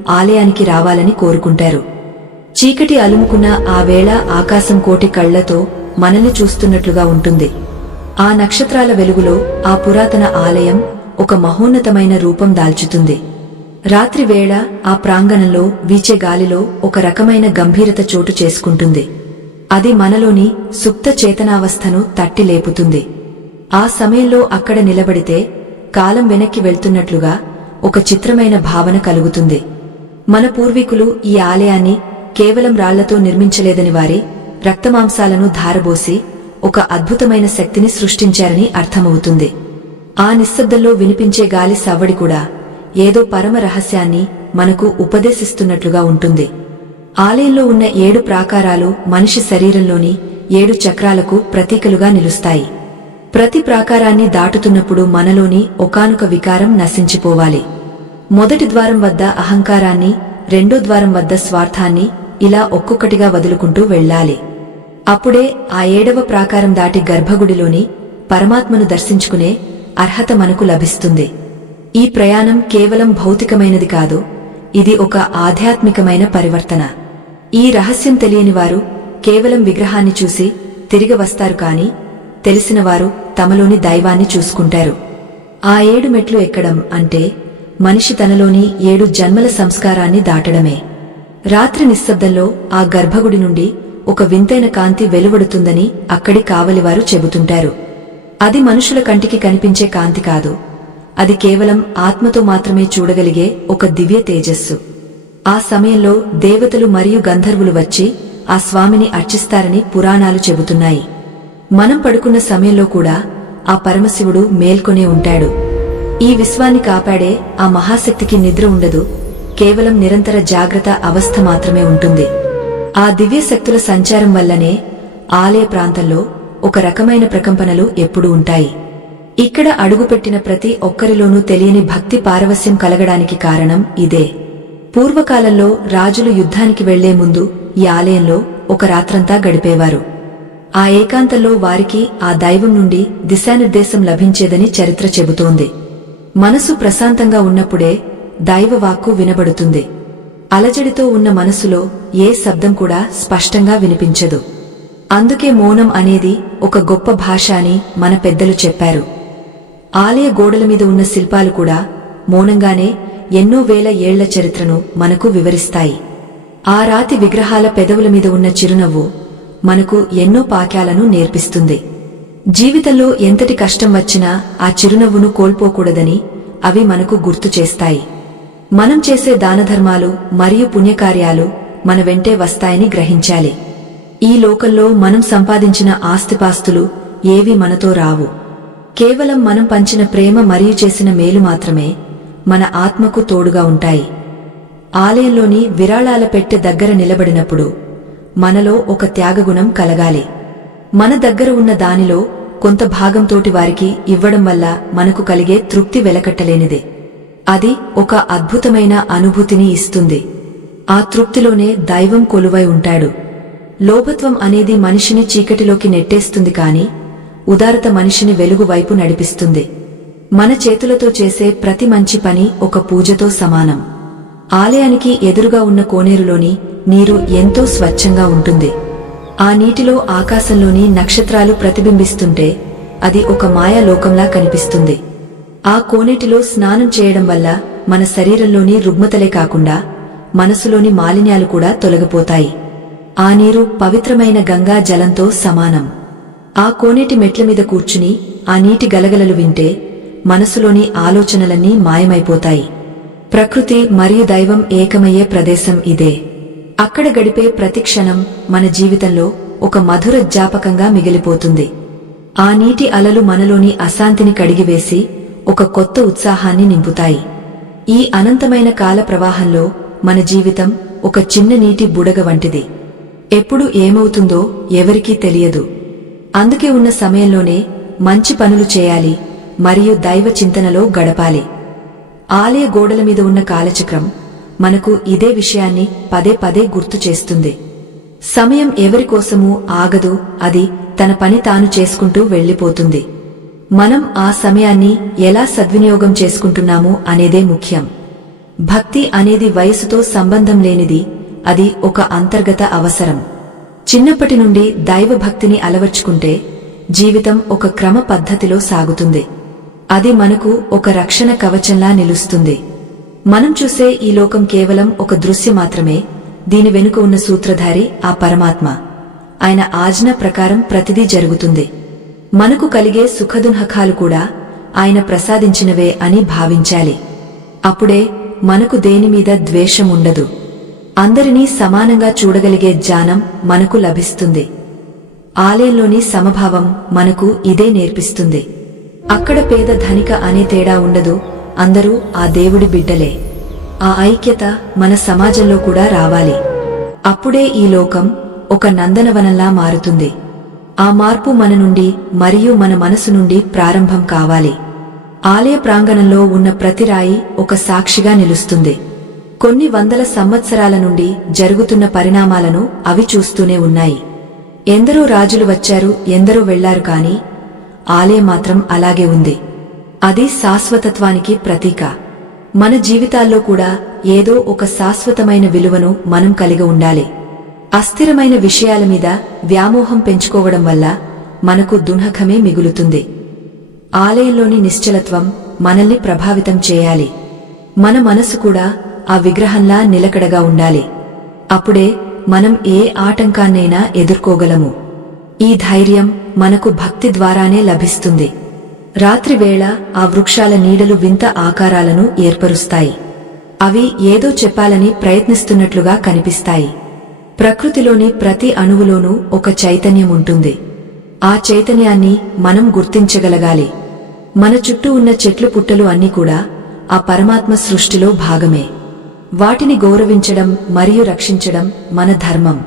ఆలయానికి రావాలని కోరుకుంటారు. చీకటి అలుముకున్న ఆ వేళ ఆకాశం కోటి కళ్లతో మనల్ని చూస్తున్నట్లుగా ఉంటుంది. ఆ నక్షత్రాల వెలుగులో ఆ పురాతన ఆలయం ఒక మహోన్నతమైన రూపం దాల్చుతుంది. రాత్రి వేళ ఆ ప్రాంగణంలో వీచే గాలిలో ఒక రకమైన గంభీరత చోటు చేసుకుంటుంది. అది మనలోని సుప్త చేతనావస్థను తట్టి లేపుతుంది. ఆ సమయంలో అక్కడ నిలబడితే కాలం వెనక్కి వెళ్తున్నట్లుగా ఒక చిత్రమైన భావన కలుగుతుంది. మన పూర్వీకులు ఈ ఆలయాన్ని కేవలం రాళ్లతో నిర్మించలేదని, వారి రక్తమాంసాలను ధారబోసి ఒక అద్భుతమైన శక్తిని సృష్టించారని అర్థమవుతుంది. ఆ నిశ్శబ్దంలో వినిపించే గాలి సవ్వడి కూడా ఏదో పరమ రహస్యాన్ని మనకు ఉపదేశిస్తున్నట్లుగా ఉంటుంది. ఆలయంలో ఉన్న 7 ప్రాకారాలు మనిషి శరీరంలోని 7 చక్రాలకు ప్రతీకలుగా నిలుస్తాయి. ప్రతి ప్రాకారాన్ని దాటుతున్నప్పుడు మనలోని ఒకానొక వికారం నశించిపోవాలి. మొదటి ద్వారం వద్ద అహంకారాన్ని, రెండో ద్వారం వద్ద స్వార్థాన్ని ఇలా ఒక్కొక్కటిగా వదులుకుంటూ వెళ్ళాలి. అప్పుడే ఆ 7వ ప్రాకారం దాటి గర్భగుడిలోని పరమాత్మను దర్శించుకునే అర్హత మనకు లభిస్తుంది. ఈ ప్రయాణం కేవలం భౌతికమైనది కాదు, ఇది ఒక ఆధ్యాత్మికమైన పరివర్తన. ఈ రహస్యం తెలియని వారు కేవలం విగ్రహాన్ని చూసి తిరిగి వస్తారు, కాని తెలిసినవారు తమలోని దైవాన్ని చూసుకుంటారు. ఆ 7 మెట్లు ఎక్కడం అంటే మనిషి తనలోని 7 జన్మల సంస్కారాన్ని దాటడమే. రాత్రి నిశ్శబ్దంలో ఆ గర్భగుడి నుండి ఒక వింతైన కాంతి వెలువడుతుందని అక్కడి కావలివారు చెబుతుంటారు. అది మనుషుల కంటికి కనిపించే కాంతి కాదు, అది కేవలం ఆత్మతో మాత్రమే చూడగలిగే ఒక దివ్య తేజస్సు. ఆ సమయంలో దేవతలు మరియు గంధర్వులు వచ్చి ఆ స్వామిని అర్చిస్తారని పురాణాలు చెబుతున్నాయి. మనం పడుకున్న సమయంలో కూడా ఆ పరమశివుడు మేల్కొనే ఉంటాడు. ఈ విశ్వాన్ని కాపాడే ఆ మహాశక్తికి నిద్ర ఉండదు, కేవలం నిరంతర జాగ్రత్త అవస్థ మాత్రమే ఉంటుంది. ఆ దివ్య శక్తుల సంచారం వల్లనే ఆలయ ప్రాంతంలో ఒక రకమైన ప్రకంపనలు ఎప్పుడూ ఉంటాయి. ఇక్కడ అడుగుపెట్టిన ప్రతి ఒక్కరిలోనూ తెలియని భక్తి పారవస్యం కలగడానికి కారణం ఇదే. పూర్వకాలంలో రాజులు యుద్ధానికి వెళ్లే ముందు ఈ ఆలయంలో ఒక రాత్రంతా గడిపేవారు. ఆ ఏకాంతంలో వారికి ఆ దైవం నుండి దిశానిర్దేశం లభించేదని చరిత్ర చెబుతోంది. మనసు ప్రశాంతంగా ఉన్నప్పుడే దైవవాక్కు వినబడుతుంది. అలజడితో ఉన్న మనసులో ఏ శబ్దం కూడా స్పష్టంగా వినిపించదు. అందుకే మౌనం అనేది ఒక గొప్ప భాష అని మన పెద్దలు చెప్పారు. ఆలయ గోడల మీద ఉన్న శిల్పాలు కూడా మౌనంగానే ఎన్నో వేల ఏళ్ల చరిత్రను మనకు వివరిస్తాయి. ఆ రాతి విగ్రహాల పెదవుల మీద ఉన్న చిరునవ్వు మనకు ఎన్నో పాఠాలను నేర్పిస్తుంది. జీవితంలో ఎంతటి కష్టం వచ్చినా ఆ చిరునవ్వును కోల్పోకూడదని అవి మనకు గుర్తు చేస్తాయి. మనం చేసే దానధర్మాలు మరియు పుణ్యకార్యాలు మన వెంటే వస్తాయని గ్రహించాలి. ఈ లోకంలో మనం సంపాదించిన ఆస్తిపాస్తులు ఏవీ మనతో రావు. కేవలం మనం పంచిన ప్రేమ మరియు చేసిన మేలు మాత్రమే మన ఆత్మకు తోడుగా ఉంటాయి. ఆలయంలోని విరాళాల పెట్టె దగ్గర నిలబడినప్పుడు మనలో ఒక త్యాగగుణం కలగాలి. మన దగ్గర ఉన్న దానిలో కొంత భాగంతోటి వారికి ఇవ్వడం వల్ల మనకు కలిగే తృప్తి వెలకట్టలేనిదే. అది ఒక అద్భుతమైన అనుభూతిని ఇస్తుంది. ఆ తృప్తిలోనే దైవం కొలువై ఉంటాడు. లోభత్వం అనేది మనిషిని చీకటిలోకి నెట్టేస్తుంది, కాని ఉదారత మనిషిని వెలుగు వైపు నడిపిస్తుంది. మన చేతులతో చేసే ప్రతి మంచి పని ఒక పూజతో సమానం. ఆలయానికి ఎదురుగా ఉన్న కోనేరులోని నీరు ఎంతో స్వచ్ఛంగా ఉంటుంది. ఆ నీటిలో ఆకాశంలోని నక్షత్రాలు ప్రతిబింబిస్తుంటే అది ఒక మాయాలోకంలా కనిపిస్తుంది. ఆ కోనేటిలో స్నానం చేయడం వల్ల మన శరీరంలోని రుగ్మతలే కాకుండా మనసులోని మాలిన్యాలు కూడా తొలగిపోతాయి. ఆ నీరు పవిత్రమైన గంగా జలంతో సమానం. ఆ కోనేటి మెట్ల మీద కూర్చుని ఆ నీటి గలగలలు వింటే మనసులోని ఆలోచనలన్నీ మాయమైపోతాయి. ప్రకృతి మరియు దైవం ఏకమయ్యే ప్రదేశం ఇదే. అక్కడ గడిపే ప్రతి క్షణం మన జీవితంలో ఒక మధుర జ్ఞాపకంగా మిగిలిపోతుంది. ఆ నీటి అలలు మనలోని అశాంతిని కడిగివేసి ఒక కొత్త ఉత్సాహాన్ని నింపుతాయి. ఈ అనంతమైన కాల ప్రవాహంలో మన జీవితం ఒక చిన్న నీటి బుడగ వంటిది. ఎప్పుడు ఏమవుతుందో ఎవరికీ తెలియదు. అందుకే ఉన్న సమయంలోనే మంచి పనులు చేయాలి మరియు దైవ చింతనలో గడపాలి. ఆలయ గోడల మీద ఉన్న కాలచక్రం మనకు ఇదే విషయాన్ని పదే పదే గుర్తు చేస్తుంది. సమయం ఎవరికోసమూ ఆగదు, అది తన పని తాను చేసుకుంటూ వెళ్లిపోతుంది. మనం ఆ సమయాన్ని ఎలా సద్వినియోగం చేసుకుంటున్నాము అనేదే ముఖ్యం. భక్తి అనేది వయసుతో సంబంధం లేనిది, అది ఒక అంతర్గత అవసరం. చిన్నప్పటి నుండి దైవ భక్తిని అలవర్చుకుంటే జీవితం ఒక క్రమ పద్ధతిలో సాగుతుంది. అది మనకు ఒక రక్షణ కవచంలా నిలుస్తుంది. మనం చూసే ఈ లోకం కేవలం ఒక దృశ్యం మాత్రమే. దీని వెనుక ఉన్న సూత్రధారి ఆ పరమాత్మ. ఆయన ఆజ్ఞ ప్రకారం ప్రతిదీ జరుగుతుంది. మనకు కలిగే సుఖదుఃఖాలు కూడా ఆయన ప్రసాదించినవే అని భావించాలి. అప్పుడే మనకు దేనిమీద ద్వేషం ఉండదు. అందరినీ సమానంగా చూడగలిగే జ్ఞానం మనకు లభిస్తుంది. ఆలయంలోని సమభావం మనకు ఇదే నేర్పిస్తుంది. అక్కడ పేద ధనిక అనే తేడా ఉండదు, అందరూ ఆ దేవుడి బిడ్డలే. ఆ ఐక్యత మన సమాజంలో కూడా రావాలి. అప్పుడే ఈ లోకం ఒక నందనవనంలా మారుతుంది. ఆ మార్పు మన నుండి మరియు మన మనసు నుండి ప్రారంభం కావాలి. ఆలయ ప్రాంగణంలో ఉన్న ప్రతి రాయి ఒక సాక్షిగా నిలుస్తుంది. కొన్ని వందల సంవత్సరాల నుండి జరుగుతున్న పరిణామాలను అవి చూస్తూనే ఉన్నాయి. ఎందరో రాజులు వచ్చారు, ఎందరో వెళ్లారు, కాని ఆలయం మాత్రం అలాగే ఉంది. అది శాశ్వతత్వానికి ప్రతీక. మన జీవితాల్లో కూడా ఏదో ఒక శాశ్వతమైన విలువను మనం కలిగి ఉండాలి. అస్థిరమైన విషయాల మీద వ్యామోహం పెంచుకోవడం వల్ల మనకు దుఃఖమే మిగులుతుంది. ఆలయంలోని నిశ్చలత్వం మనల్ని ప్రభావితం చేయాలి. మన మనసు కూడా ఆ విగ్రహంలా నిలకడగా ఉండాలి. అప్పుడే మనం ఏ ఆటంకాన్నైనా ఎదుర్కోగలము. ఈ ధైర్యం మనకు భక్తి ద్వారానే లభిస్తుంది. రాత్రివేళ ఆ వృక్షాల నీడలు వింత ఆకారాలను ఏర్పరుస్తాయి. అవి ఏదో చెప్పాలని ప్రయత్నిస్తున్నట్లుగా కనిపిస్తాయి. ప్రకృతిలోని ప్రతి అణువులోనూ ఒక చైతన్యం ఉంటుంది. ఆ చైతన్యాన్ని మనం గుర్తించగలగాలి. మన చుట్టూ ఉన్న చెట్లు పుట్టలు అన్నీ కూడా ఆ పరమాత్మ సృష్టిలో భాగమే. వాటిని గౌరవించడం మరియు రక్షించడం మన ధర్మం.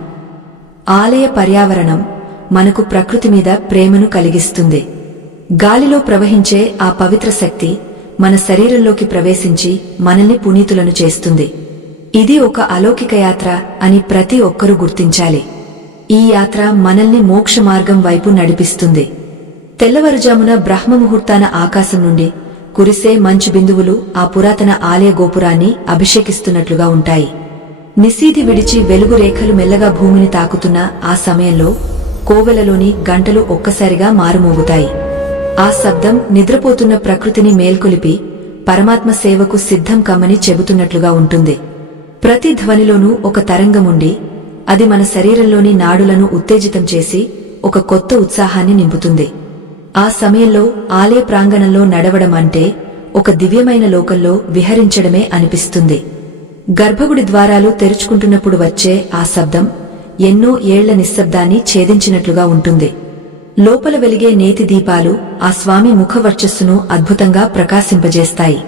ఆలయ పర్యావరణం మనకు ప్రకృతి మీద ప్రేమను కలిగిస్తుంది. గాలిలో ప్రవహించే ఆ పవిత్ర శక్తి మన శరీరంలోకి ప్రవేశించి మనల్ని పునీతులను చేస్తుంది. ఇది ఒక అలౌకిక యాత్ర అని ప్రతి ఒక్కరూ గుర్తించాలి. ఈ యాత్ర మనల్ని మోక్ష మార్గం వైపు నడిపిస్తుంది. తెల్లవారుజామున బ్రహ్మముహూర్తాన ఆకాశం నుండి కురిసే మంచు బిందువులు ఆ పురాతన ఆలయ గోపురాన్ని అభిషేకిస్తున్నట్లుగా ఉంటాయి. నిశీధి విడిచి వెలుగు రేఖలు మెల్లగా భూమిని తాకుతున్న ఆ సమయంలో కోవెలలోని గంటలు ఒక్కసారిగా మారుమోగుతాయి. ఆ శబ్దం నిద్రపోతున్న ప్రకృతిని మేల్కొలిపి పరమాత్మ సేవకు సిద్ధం కమ్మని చెబుతున్నట్లుగా ఉంటుంది. ప్రతి ధ్వనిలోనూ ఒక తరంగముండి అది మన శరీరంలోని నాడులను ఉత్తేజితం చేసి ఒక కొత్త ఉత్సాహాన్ని నింపుతుంది. ఆ సమయంలో ఆలయ ప్రాంగణంలో నడవడం అంటే ఒక దివ్యమైన లోకంలో విహరించడమే అనిపిస్తుంది. గర్భగుడి ద్వారాలు తెరుచుకుంటున్నప్పుడు వచ్చే ఆ శబ్దం ఎన్నో ఏళ్ల నిశ్శబ్దాన్ని ఛేదించినట్లుగా ఉంటుంది. లోపల వెలిగే నేతి దీపాలు ఆ స్వామి ముఖవర్చస్సును అద్భుతంగా ప్రకాశింపజేస్తాయి.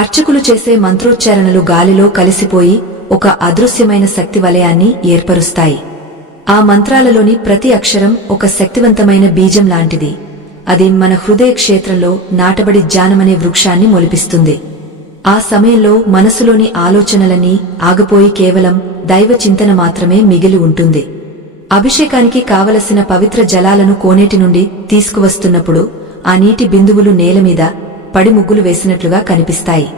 అర్చకులు చేసే మంత్రోచ్చారణలు గాలిలో కలిసిపోయి ఒక అదృశ్యమైన శక్తి వలయాన్ని ఏర్పరుస్తాయి. ఆ మంత్రాలలోని ప్రతి అక్షరం ఒక శక్తివంతమైన బీజం లాంటిది. అది మన హృదయ క్షేత్రంలో నాటబడి జ్ఞానమనే వృక్షాన్ని మొలిపిస్తుంది. ఆ సమయంలో మనసులోని ఆలోచనలన్నీ ఆగిపోయి కేవలం దైవ చింతన మాత్రమే మిగిలి ఉంటుంది. అభిషేకానికి కావలసిన పవిత్ర జలాలను కోనేటి నుండి తీసుకువస్తున్నప్పుడు ఆ నీటి బిందువులు నేలమీద పడి ముగ్గులు వేసినట్లుగా కనిపిస్తాయి.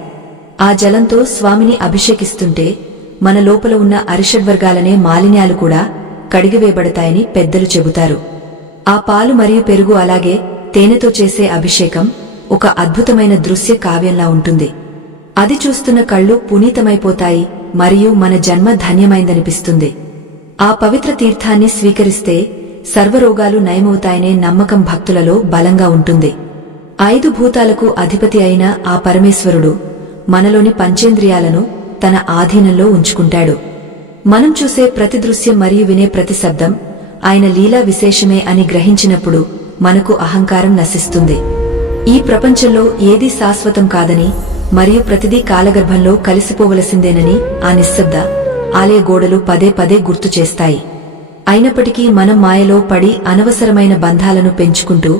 ఆ జలంతో స్వామిని అభిషేకిస్తుంటే మన లోపల ఉన్న అరిషడ్వర్గాలనే మాలిన్యాలు కూడా కడిగివేయబడతాయని పెద్దలు చెబుతారు. ఆ పాలు మరియు పెరుగు అలాగే తేనెతో చేసే అభిషేకం ఒక అద్భుతమైన దృశ్య కావ్యంలా ఉంటుంది. అది చూస్తున్న కళ్ళు పునీతమైపోతాయి మరియు మన జన్మ ధన్యమైందనిపిస్తుంది. ఆ పవిత్ర తీర్థాన్ని స్వీకరిస్తే సర్వరోగాలు నయమవుతాయనే నమ్మకం భక్తులలో బలంగా ఉంటుంది. 5 భూతాలకు అధిపతి అయిన ఆ పరమేశ్వరుడు మనలోని పంచేంద్రియాలను తన ఆధీనంలో ఉంచుకుంటాడు. మనం చూసే ప్రతి దృశ్యం మరియు వినే ప్రతి శబ్దం ఆయన లీలా విశేషమే అని గ్రహించినప్పుడు మనకు అహంకారం నశిస్తుంది. ఈ ప్రపంచంలో ఏదీ శాశ్వతం కాదని మరియు ప్రతిదీ కాలగర్భంలో కలిసిపోవలసిందేనని ఆ నిశ్శబ్ద ఆలయ గోడలు పదే పదే గుర్తు చేస్తాయి. అయినప్పటికీ మనం మాయలో పడి అనవసరమైన బంధాలను పెంచుకుంటూ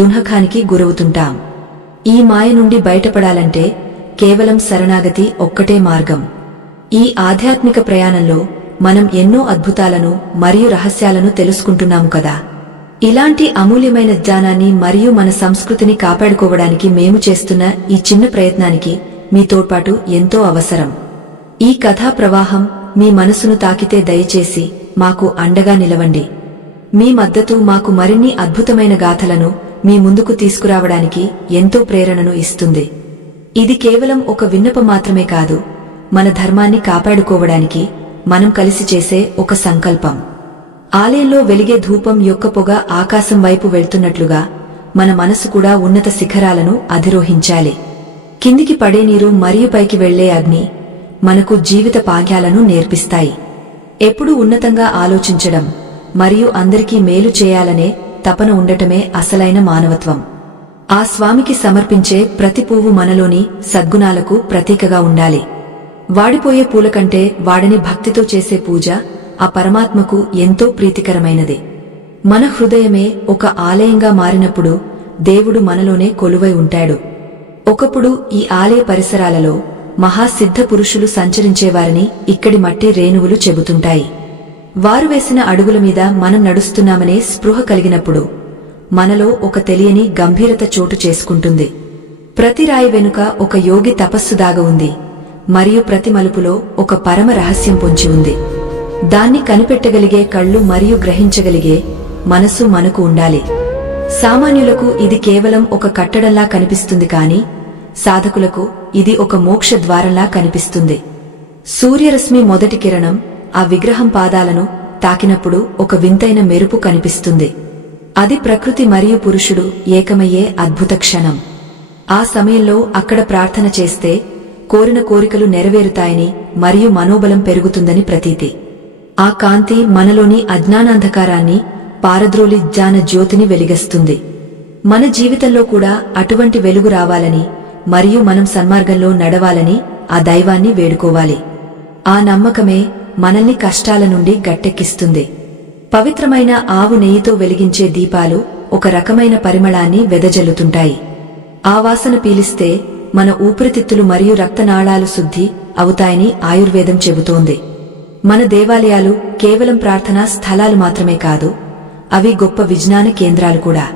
దుఃఖానికి గురవుతుంటాం. ఈ మాయ నుండి బయటపడాలంటే కేవలం శరణాగతి ఒక్కటే మార్గం. ఈ ఆధ్యాత్మిక ప్రయాణంలో మనం ఎన్నో అద్భుతాలను మరియు రహస్యాలను తెలుసుకుంటున్నాము కదా. ఇలాంటి అమూల్యమైన జ్ఞానాన్ని మరియు మన సంస్కృతిని కాపాడుకోవడానికి మేము చేస్తున్న ఈ చిన్న ప్రయత్నానికి మీ తోడ్పాటు ఎంతో అవసరం. ఈ కథా ప్రవాహం మీ మనసును తాకితే దయచేసి మాకు అండగా నిలవండి. మీ మద్దతు మాకు మరిన్ని అద్భుతమైన గాథలను మీ ముందుకు తీసుకురావడానికి ఎంతో ప్రేరణను ఇస్తుంది. ఇది కేవలం ఒక విన్నపం మాత్రమే కాదు, మన ధర్మాన్ని కాపాడుకోవడానికి మనం కలిసి చేసే ఒక సంకల్పం. ఆలయంలో వెలిగే ధూపం యొక్క పొగ ఆకాశం వైపు వెళ్తున్నట్లుగా మన మనసు కూడా ఉన్నత శిఖరాలను అధిరోహించాలి. కిందికి పడే నీరు మరియు పైకి వెళ్లే అగ్ని మనకు జీవిత పాఠ్యాలను నేర్పిస్తాయి. ఎప్పుడూ ఉన్నతంగా ఆలోచించడం, మరియు అందరికీ మేలు చేయాలనే తపన ఉండటమే అసలైన మానవత్వం. ఆ స్వామికి సమర్పించే ప్రతి పువ్వు మనలోని సద్గుణాలకు ప్రతీకగా ఉండాలి. వాడిపోయే పూలకంటే వాడని భక్తితో చేసే పూజ ఆ పరమాత్మకు ఎంతో ప్రీతికరమైనది. మన హృదయమే ఒక ఆలయంగా మారినప్పుడు దేవుడు మనలోనే కొలువై ఉంటాడు. ఒకప్పుడు ఈ ఆలయ పరిసరాలలో మహాసిద్ధ పురుషులు సంచరించేవారని ఇక్కడి మట్టి రేణువులు చెబుతుంటాయి. వారు వేసిన అడుగుల మీద మనం నడుస్తున్నామనే స్పృహ కలిగినప్పుడు మనలో ఒక తెలియని గంభీరత చోటు చేసుకుంటుంది. ప్రతి రాయి వెనుక ఒక యోగి తపస్సు దాగ ఉంది, మరియు ప్రతి మలుపులో ఒక పరమ రహస్యం పొంచి ఉంది. దాన్ని కనిపెట్టగలిగే కళ్ళు మరియు గ్రహించగలిగే మనసు మనకు ఉండాలి. సామాన్యులకు ఇది కేవలం ఒక కట్టడంలా కనిపిస్తుంది, కాని సాధకులకు ఇది ఒక మోక్ష ద్వారంలా కనిపిస్తుంది. సూర్యరశ్మి మొదటి కిరణం ఆ విగ్రహం పాదాలను తాకినప్పుడు ఒక వింతైన మెరుపు కనిపిస్తుంది. అది ప్రకృతి మరియు పురుషుడు ఏకమయ్యే అద్భుత క్షణం. ఆ సమయంలో అక్కడ ప్రార్థన చేస్తే కోరిన కోరికలు నెరవేరుతాయని మరియు మనోబలం పెరుగుతుందని ప్రతీతి. ఆ కాంతి మనలోని అజ్ఞానాంధకారాన్ని పారద్రోలి జ్ఞాన జ్యోతిని వెలిగిస్తుంది. మన జీవితంలో కూడా అటువంటి వెలుగు రావాలని మరియు మనం సన్మార్గంలో నడవాలని ఆ దైవాన్ని వేడుకోవాలి. ఆ నమ్మకమే మనల్ని కష్టాల నుండి గట్టెక్కిస్తుంది. పవిత్రమైన ఆవు నెయ్యితో వెలిగించే దీపాలు ఒక రకమైన పరిమళాన్ని వెదజల్లుతుంటాయి. ఆ వాసన పీలిస్తే మన ఊపిరితిత్తులు మరియు రక్తనాళాలు శుద్ధి అవుతాయని ఆయుర్వేదం చెబుతోంది. మన దేవాలయాలు కేవలం ప్రార్థనా స్థలాలు మాత్రమే కాదు, అవి గొప్ప విజ్ఞాన కేంద్రాలు కూడా.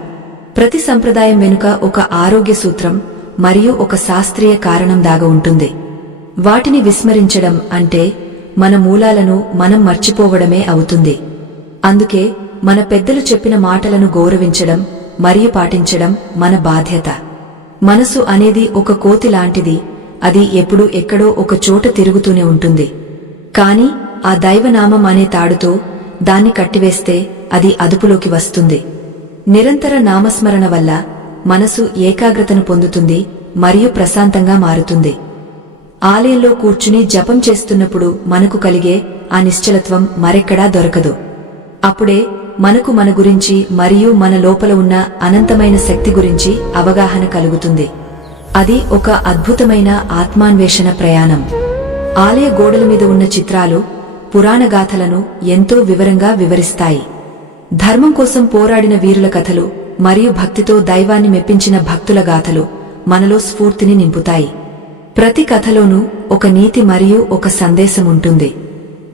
ప్రతి సంప్రదాయం వెనుక ఒక ఆరోగ్య సూత్రం మరియు ఒక శాస్త్రీయ కారణం దాగ ఉంటుంది. వాటిని విస్మరించడం అంటే మన మూలాలను మనం మర్చిపోవడమే అవుతుంది. అందుకే మన పెద్దలు చెప్పిన మాటలను గౌరవించడం మరియు పాటించడం మన బాధ్యత. మనసు అనేది ఒక కోతి లాంటిది, అది ఎప్పుడూ ఎక్కడో ఒక చోట తిరుగుతూనే ఉంటుంది. కాని ఆ దైవనామం అనే తాడుతో దాన్ని కట్టివేస్తే అది అదుపులోకి వస్తుంది. నిరంతర నామస్మరణ వల్ల మనసు ఏకాగ్రతను పొందుతుంది మరియు ప్రశాంతంగా మారుతుంది. ఆలయంలో కూర్చుని జపం చేస్తున్నప్పుడు మనకు కలిగే ఆ నిశ్చలత్వం మరెక్కడా దొరకదు. అప్పుడే మనకు మన గురించి మరియు మన లోపల ఉన్న అనంతమైన శక్తి గురించి అవగాహన కలుగుతుంది. అది ఒక అద్భుతమైన ఆత్మాన్వేషణ ప్రయాణం. ఆలయ గోడల మీద ఉన్న చిత్రాలు పురాణగాథలను ఎంతో వివరంగా వివరిస్తాయి. ధర్మం కోసం పోరాడిన వీరుల కథలు మరియు భక్తితో దైవాన్ని మెప్పించిన భక్తుల గాథలు మనలో స్ఫూర్తిని నింపుతాయి. ప్రతి కథలోనూ ఒక నీతి మరియు ఒక సందేశం ఉంటుంది.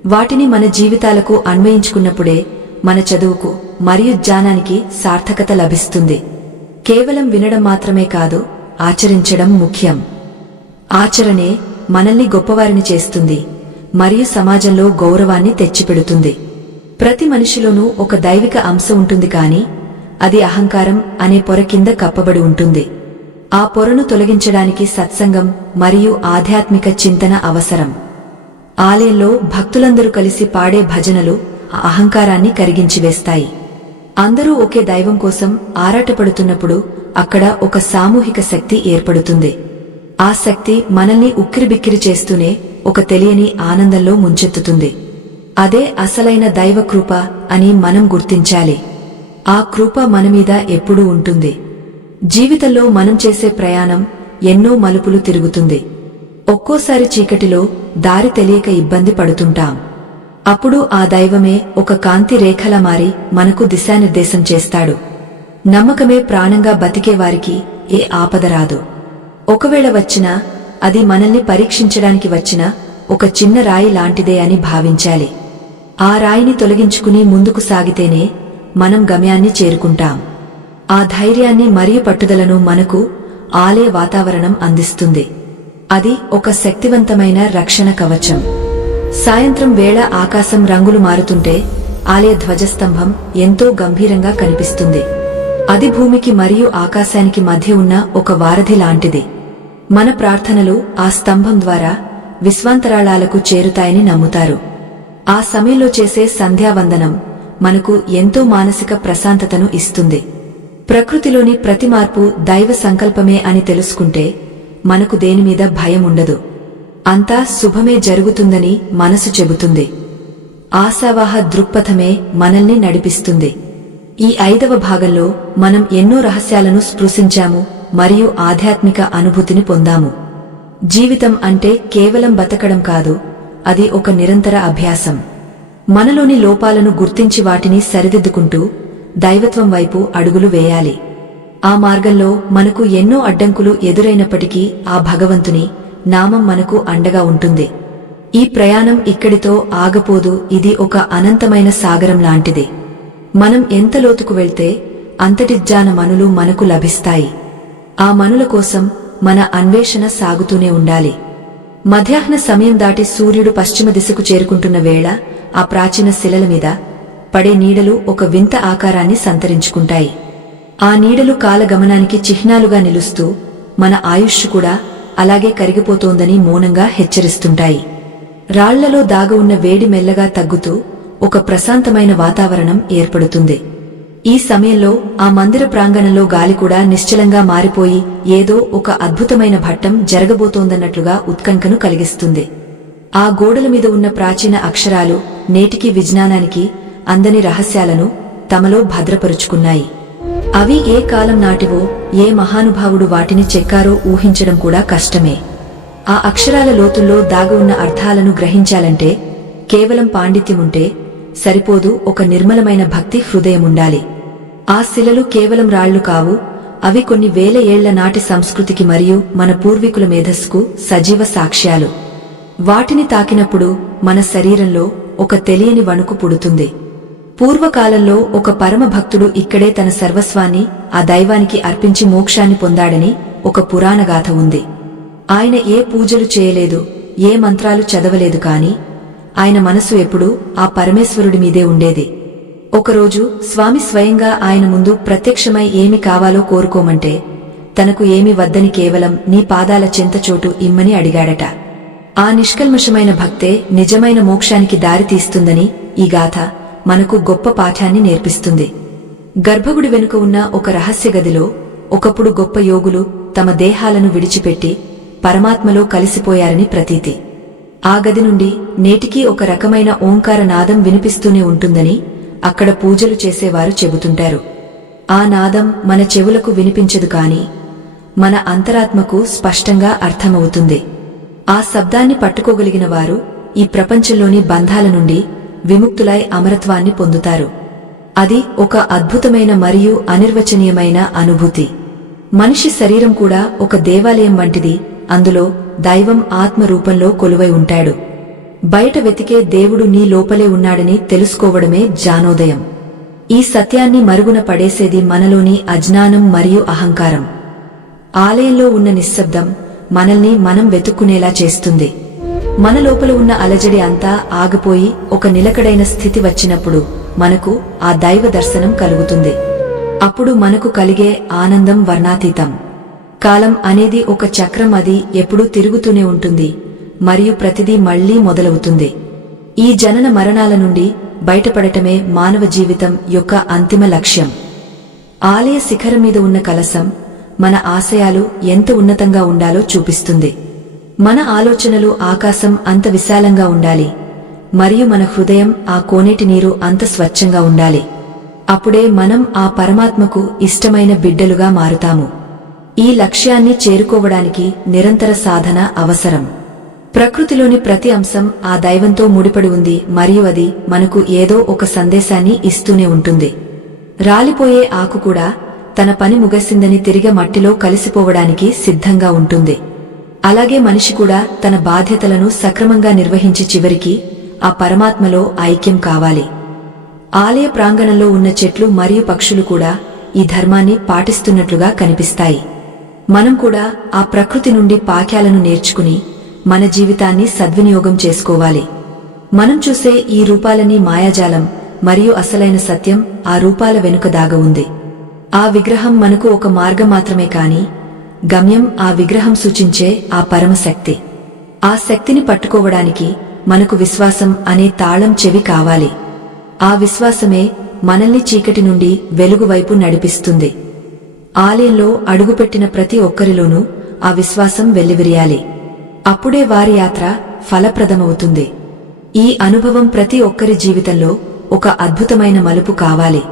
వాటిని మన జీవితాలకు అన్వయించుకున్నప్పుడే మన చదువుకు మరియు జ్ఞానానికి సార్థకత లభిస్తుంది. కేవలం వినడం మాత్రమే కాదు, ఆచరించడం ముఖ్యం. ఆచరణే మనల్ని గొప్పవారిని చేస్తుంది మరియు సమాజంలో గౌరవాన్ని తెచ్చిపెడుతుంది. ప్రతి మనిషిలోనూ ఒక దైవిక అంశం ఉంటుంది, కాని అది అహంకారం అనే పొర కింద కప్పబడి ఉంటుంది. ఆ పొరను తొలగించడానికి సత్సంగం మరియు ఆధ్యాత్మిక చింతన అవసరం. ఆలయంలో భక్తులందరూ కలిసి పాడే భజనలు ఆ అహంకారాన్ని కరిగించివేస్తాయి. అందరూ ఒకే దైవం కోసం ఆరాటపడుతున్నప్పుడు అక్కడ ఒక సామూహిక శక్తి ఏర్పడుతుంది. ఆ శక్తి మనల్ని ఉక్కిరిబిక్కిరి చేస్తూనే ఒక తెలియని ఆనందంలో ముంచెత్తుతుంది. అదే అసలైన దైవ కృప అని మనం గుర్తించాలి. ఆ కృప మనమీద ఎప్పుడూ ఉంటుంది. జీవితంలో మనం చేసే ప్రయాణం ఎన్నో మలుపులు తిరుగుతుంది. ఒక్కోసారి చీకటిలో దారి తెలియక ఇబ్బంది పడుతుంటాం. అప్పుడు ఆ దైవమే ఒక కాంతి రేఖలా మారి మనకు దిశానిర్దేశం చేస్తాడు. నమ్మకమే ప్రాణంగా బతికేవారికి ఏ ఆపద రాదు. ఒకవేళ వచ్చినా అది మనల్ని పరీక్షించడానికి వచ్చిన ఒక చిన్న రాయి లాంటిదే అని భావించాలి. ఆ రాయిని తొలగించుకుని ముందుకు సాగితేనే మనం గమ్యాన్ని చేరుకుంటాం. ఆ ధైర్యాన్ని మరియు పట్టుదలను మనకు ఆలయ వాతావరణం అందిస్తుంది. అది ఒక శక్తివంతమైన రక్షణ కవచం. సాయంత్రం వేళ ఆకాశం రంగులు మారుతుంటే ఆలయ ధ్వజస్తంభం ఎంతో గంభీరంగా కనిపిస్తుంది. అది భూమికి మరియు ఆకాశానికి మధ్య ఉన్న ఒక వారధి లాంటిది. మన ప్రార్థనలు ఆ స్తంభం ద్వారా విశ్వాంతరాళాలకు చేరుతాయని నమ్ముతారు. ఆ సమయంలో చేసే సంధ్యావందనం మనకు ఎంతో మానసిక ప్రశాంతతను ఇస్తుంది. ప్రకృతిలోని ప్రతి మార్పు దైవ సంకల్పమే అని తెలుసుకుంటే మనకు దేనిమీద భయం ఉండదు. అంతా శుభమే జరుగుతుందని మనసు చెబుతుంది. ఆశావాహ దృక్పథమే మనల్ని నడిపిస్తుంది. ఈ 5వ భాగంలో మనం ఎన్నో రహస్యాలను స్పృశించాము మరియు ఆధ్యాత్మిక అనుభూతిని పొందాము. జీవితం అంటే కేవలం బతకడం కాదు, అది ఒక నిరంతర అభ్యాసం. మనలోని లోపాలను గుర్తించి వాటిని సరిదిద్దుకుంటూ దైవత్వం వైపు అడుగులు వేయాలి. ఆ మార్గంలో మనకు ఎన్నో అడ్డంకులు ఎదురైనప్పటికీ ఆ భగవంతుని నామం మనకు అండగా ఉంటుంది. ఈ ప్రయాణం ఇక్కడితో ఆగపోదు, ఇది ఒక అనంతమైన సాగరం లాంటిది. మనం ఎంత లోతుకు వెళ్తే అంతటి జ్ఞాన మనులు మనకు లభిస్తాయి. ఆ మనుల కోసం మన అన్వేషణ సాగుతూనే ఉండాలి. మధ్యాహ్న సమయం దాటి సూర్యుడు పశ్చిమ దిశకు చేరుకుంటున్న వేళ ఆ ప్రాచీన శిలల మీద పడే నీడలు ఒక వింత ఆకారాన్ని సంతరించుకుంటాయి. ఆ నీడలు కాలగమనానికి చిహ్నాలుగా నిలుస్తూ మన ఆయుష్ కూడా అలాగే కరిగిపోతోందని మౌనంగా హెచ్చరిస్తుంటాయి. రాళ్లలో దాగి ఉన్న వేడి మెల్లగా తగ్గుతూ ఒక ప్రశాంతమైన వాతావరణం ఏర్పడుతుంది. ఈ సమయంలో ఆ మందిర ప్రాంగణంలో గాలి కూడా నిశ్చలంగా మారిపోయి ఏదో ఒక అద్భుతమైన ఘట్టం జరగబోతోందన్నట్లుగా ఉత్కంఠను కలిగిస్తుంది. ఆ గోడల మీద ఉన్న ప్రాచీన అక్షరాలు నేటికి విజ్ఞానానికి అందని రహస్యాలను తమలో భద్రపరుచుకున్నాయి. అవి ఏ కాలం నాటివో, ఏ మహానుభావుడు వాటిని చెక్కారో ఊహించడం కూడా కష్టమే. ఆ అక్షరాల లోతుల్లో దాగి ఉన్న అర్థాలను గ్రహించాలంటే కేవలం పాండిత్యముంటే సరిపోదు, ఒక నిర్మలమైన భక్తి హృదయముండాలి. ఆ శిలలు కేవలం రాళ్లు కావు, అవి కొన్ని వేల ఏళ్ల నాటి సంస్కృతికి మరియు మన పూర్వీకుల మేధస్సుకు సజీవ సాక్ష్యాలు. వాటిని తాకినప్పుడు మన శరీరంలో ఒక తెలియని వణుకు పుడుతుంది. పూర్వకాలంలో ఒక పరమ భక్తుడు ఇక్కడే తన సర్వస్వాన్ని ఆ దైవానికి అర్పించి మోక్షాన్ని పొందాడని ఒక పురాణగాథ ఉంది. ఆయన ఏ పూజలు చేయలేదు, ఏ మంత్రాలు చదవలేదు, కాని ఆయన మనసు ఎప్పుడూ ఆ పరమేశ్వరుడి మీదే ఉండేది. ఒకరోజు స్వామి స్వయంగా ఆయన ముందు ప్రత్యక్షమై ఏమి కావాలో కోరుకోమంటే తనకు ఏమి వద్దని కేవలం నీ పాదాల చెంత చోటు ఇమ్మని అడిగాడట. ఆ నిష్కల్మషమైన భక్తే నిజమైన మోక్షానికి దారి తీస్తుందని ఈ గాథ మనకు గొప్ప పాఠాన్ని నేర్పిస్తుంది. గర్భగుడి వెనుక ఉన్న ఒక రహస్య గదిలో ఒకప్పుడు గొప్ప యోగులు తమ దేహాలను విడిచిపెట్టి పరమాత్మలో కలిసిపోయారని ప్రతీతి. ఆ గది నుండి నేటికీ ఒక రకమైన ఓంకార నాదం వినిపిస్తూనే ఉంటుందని అక్కడ పూజలు చేసేవారు చెబుతుంటారు. ఆ నాదం మన చెవులకు వినిపించదు, కాని మన అంతరాత్మకు స్పష్టంగా అర్థమవుతుంది. ఆ శబ్దాన్ని పట్టుకోగలిగిన వారు ఈ ప్రపంచంలోని బంధాల నుండి విముక్తులై అమరత్వాన్ని పొందుతారు. అది ఒక అద్భుతమైన మరియు అనిర్వచనీయమైన అనుభూతి. మనిషి శరీరం కూడా ఒక దేవాలయం వంటిది, అందులో దైవం ఆత్మ రూపంలో కొలువై ఉంటాడు. బయట వెతికే దేవుడు నీ లోపలే ఉన్నాడని తెలుసుకోవడమే జ్ఞానోదయం. ఈ సత్యాన్ని మరుగున పడేసేది మనలోని అజ్ఞానం మరియు అహంకారం. ఆలయంలో ఉన్న నిశ్శబ్దం మనల్ని మనం వెతుక్కునేలా చేస్తుంది. మన లోపల ఉన్న అలజడి అంతా ఆగిపోయి ఒక నిలకడైన స్థితి వచ్చినప్పుడు మనకు ఆ దైవ దర్శనం కలుగుతుంది. అప్పుడు మనకు కలిగే ఆనందం వర్ణాతీతం. కాలం అనేది ఒక చక్రం, అది ఎప్పుడూ తిరుగుతూనే ఉంటుంది మరియు ప్రతిదీ మళ్లీ మొదలవుతుంది. ఈ జనన మరణాల నుండి బయటపడటమే మానవ జీవితం యొక్క అంతిమ లక్ష్యం. ఆలయ శిఖరం మీద ఉన్న కలశం మన ఆశయాలు ఎంత ఉన్నతంగా ఉండాలో చూపిస్తుంది. మన ఆలోచనలు ఆకాశం అంత విశాలంగా ఉండాలి మరియు మన హృదయం ఆ కోనేటి నీరు అంత స్వచ్ఛంగా ఉండాలి. అప్పుడే మనం ఆ పరమాత్మకు ఇష్టమైన బిడ్డలుగా మారుతాము. ఈ లక్ష్యాన్ని చేరుకోవడానికి నిరంతర సాధన అవసరం. ప్రకృతిలోని ప్రతి అంశం ఆ దైవంతో ముడిపడి ఉంది మరియు అది మనకు ఏదో ఒక సందేశాన్ని ఇస్తూనే ఉంటుంది. రాలిపోయే ఆకు కూడా తన పని ముగిసిందని తిరిగి మట్టిలో కలిసిపోవడానికి సిద్ధంగా ఉంటుంది. అలాగే మనిషి కూడా తన బాధ్యతలను సక్రమంగా నిర్వహించి చివరికి ఆ పరమాత్మలో ఐక్యం కావాలి. ఆలయ ప్రాంగణంలో ఉన్న చెట్లు మరియు పక్షులు కూడా ఈ ధర్మాన్ని పాటిస్తున్నట్లుగా కనిపిస్తాయి. మనం కూడా ఆ ప్రకృతి నుండి పాఠ్యాలను నేర్చుకుని మన జీవితాన్ని సద్వినియోగం చేసుకోవాలి. మనం చూసే ఈ రూపాలన్నీ మాయాజాలం మరియు అసలైన సత్యం ఆ రూపాల వెనుక దాగ ఉంది. ఆ విగ్రహం మనకు ఒక మార్గం మాత్రమే, కాని గమ్యం ఆ విగ్రహం సూచించే ఆ పరమశక్తి. ఆ శక్తిని పట్టుకోవడానికి మనకు విశ్వాసం అనే తాళం చెవి కావాలి. ఆ విశ్వాసమే మనల్ని చీకటి నుండి వెలుగు వైపు నడిపిస్తుంది. ఆలయంలో అడుగుపెట్టిన ప్రతి ఒక్కరిలోనూ ఆ విశ్వాసం వెల్లివిరియాలి. అప్పుడే వారి యాత్ర ఫలప్రదమవుతుంది. ఈ అనుభవం ప్రతి ఒక్కరి జీవితంలో ఒక అద్భుతమైన మలుపు కావాలి.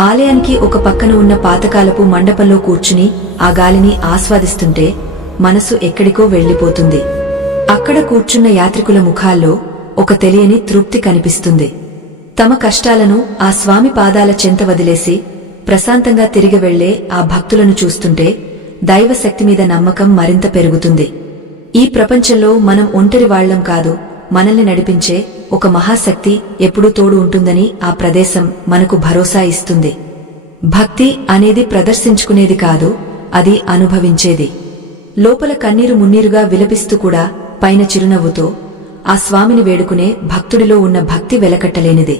ఆలయానికి ఒక పక్కన ఉన్న పాతకాలపు మండపంలో కూర్చుని ఆ గాలిని ఆస్వాదిస్తుంటే మనసు ఎక్కడికో వెళ్లిపోతుంది. అక్కడ కూర్చున్న యాత్రికుల ముఖాల్లో ఒక తెలియని తృప్తి కనిపిస్తుంది. తమ కష్టాలను ఆ స్వామి పాదాల చెంత వదిలేసి ప్రశాంతంగా తిరిగి వెళ్లే ఆ భక్తులను చూస్తుంటే దైవశక్తి మీద నమ్మకం మరింత పెరుగుతుంది. ఈ ప్రపంచంలో మనం ఒంటరి వాళ్లం కాదు, మనల్ని నడిపించే ఒక మహాశక్తి ఎప్పుడూ తోడు ఉంటుందని ఆ ప్రదేశం మనకు భరోసా ఇస్తుంది. భక్తి అనేది ప్రదర్శించుకునేది కాదు, అది అనుభవించేది. లోపల కన్నీరు మున్నీరుగా విలపిస్తూ కూడా పైన చిరునవ్వుతో ఆ స్వామిని వేడుకునే భక్తుడిలో ఉన్న భక్తి వెలకట్టలేనిది.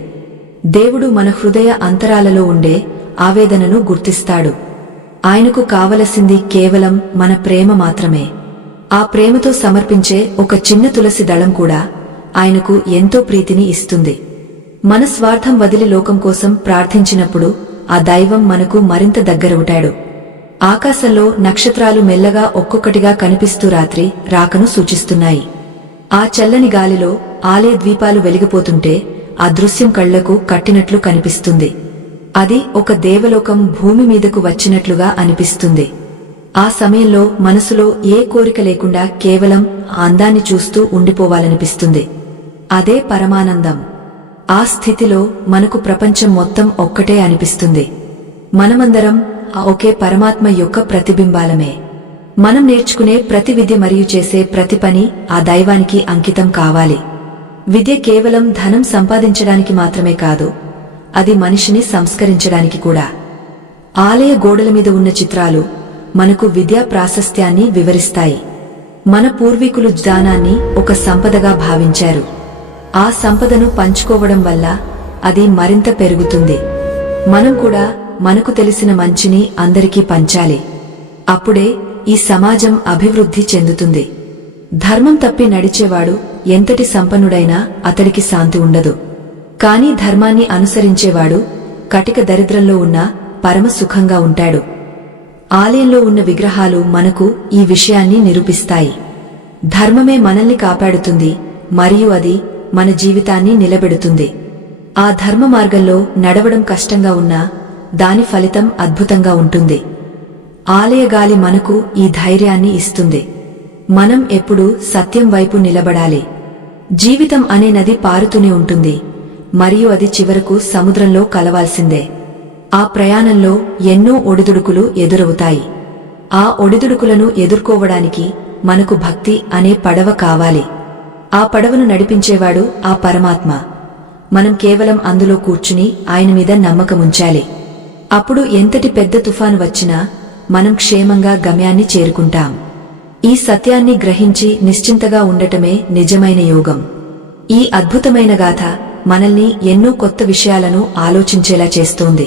దేవుడు మన హృదయ అంతరాలలో ఉండే ఆవేదనను గుర్తిస్తాడు. ఆయనకు కావలసింది కేవలం మన ప్రేమ మాత్రమే. ఆ ప్రేమతో సమర్పించే ఒక చిన్న తులసి దళం కూడా ఆయనకు ఎంతో ప్రీతిని ఇస్తుంది. మన స్వార్థం వదిలి లోకం కోసం ప్రార్థించినప్పుడు ఆ దైవం మనకు మరింత దగ్గరవుతాడు. ఆకాశంలో నక్షత్రాలు మెల్లగా ఒక్కొక్కటిగా కనిపిస్తూ రాత్రి రాకను సూచిస్తున్నాయి. ఆ చల్లని గాలిలో ఆలయ ద్వీపాలు వెలిగిపోతుంటే ఆ దృశ్యం కళ్లకు కట్టినట్లు కనిపిస్తుంది. అది ఒక దేవలోకం భూమి మీదకు వచ్చినట్లుగా అనిపిస్తుంది. ఆ సమయంలో మనసులో ఏ కోరిక లేకుండా కేవలం ఆ అందాన్ని చూస్తూ ఉండిపోవాలనిపిస్తుంది. అదే పరమానందం. ఆ స్థితిలో మనకు ప్రపంచం మొత్తం ఒక్కటే అనిపిస్తుంది. మనమందరం ఆ ఒకే పరమాత్మ యొక్క ప్రతిబింబాలమే. మనం నేర్చుకునే ప్రతి విద్య మరియు చేసే ప్రతి పని ఆ దైవానికి అంకితం కావాలి. విద్య కేవలం ధనం సంపాదించడానికి మాత్రమే కాదు, అది మనిషిని సంస్కరించడానికి కూడా. ఆలయ గోడల మీద ఉన్న చిత్రాలు మనకు విద్యా ప్రాశస్త్యాన్ని వివరిస్తాయి. మన పూర్వీకులు జ్ఞానాన్ని ఒక సంపదగా భావించారు. ఆ సంపదను పంచుకోవడం వల్ల అది మరింత పెరుగుతుంది. మనం కూడా మనకు తెలిసిన మంచిని అందరికీ పంచాలి. అప్పుడే ఈ సమాజం అభివృద్ధి చెందుతుంది. ధర్మం తప్పి నడిచేవాడు ఎంతటి సంపన్నుడైనా అతడికి శాంతి ఉండదు. కాని ధర్మాన్ని అనుసరించేవాడు కటిక దరిద్రంలో ఉన్నా పరమ సుఖంగా ఉంటాడు. ఆలయంలో ఉన్న విగ్రహాలు మనకు ఈ విషయాన్ని నిరూపిస్తాయి. ధర్మమే మనల్ని కాపాడుతుంది మరియు అది మన జీవితాన్ని నిలబెడుతుంది. ఆ ధర్మ మార్గంలో నడవడం కష్టంగా ఉన్నా దాని ఫలితం అద్భుతంగా ఉంటుంది. ఆలయ గాలి మనకు ఈ ధైర్యాన్ని ఇస్తుంది. మనం ఎప్పుడూ సత్యం వైపు నిలబడాలి. జీవితం అనే నది పారుతూనే ఉంటుంది మరియు అది చివరకు సముద్రంలో కలవాల్సిందే. ఆ ప్రయాణంలో ఎన్నో ఒడిదుడుకులు ఎదురవుతాయి. ఆ ఒడిదుడుకులను ఎదుర్కోవడానికి మనకు భక్తి అనే పడవ కావాలి. ఆ పడవను నడిపించేవాడు ఆ పరమాత్మ. మనం కేవలం అందులో కూర్చుని ఆయన మీద నమ్మకముంచాలి. అప్పుడు ఎంతటి పెద్ద తుఫాను వచ్చినా మనం క్షేమంగా గమ్యాన్ని చేరుకుంటాం. ఈ సత్యాన్ని గ్రహించి నిశ్చింతగా ఉండటమే నిజమైన యోగం. ఈ అద్భుతమైన గాథ మనల్ని ఎన్నో కొత్త విషయాలను ఆలోచించేలా చేస్తోంది.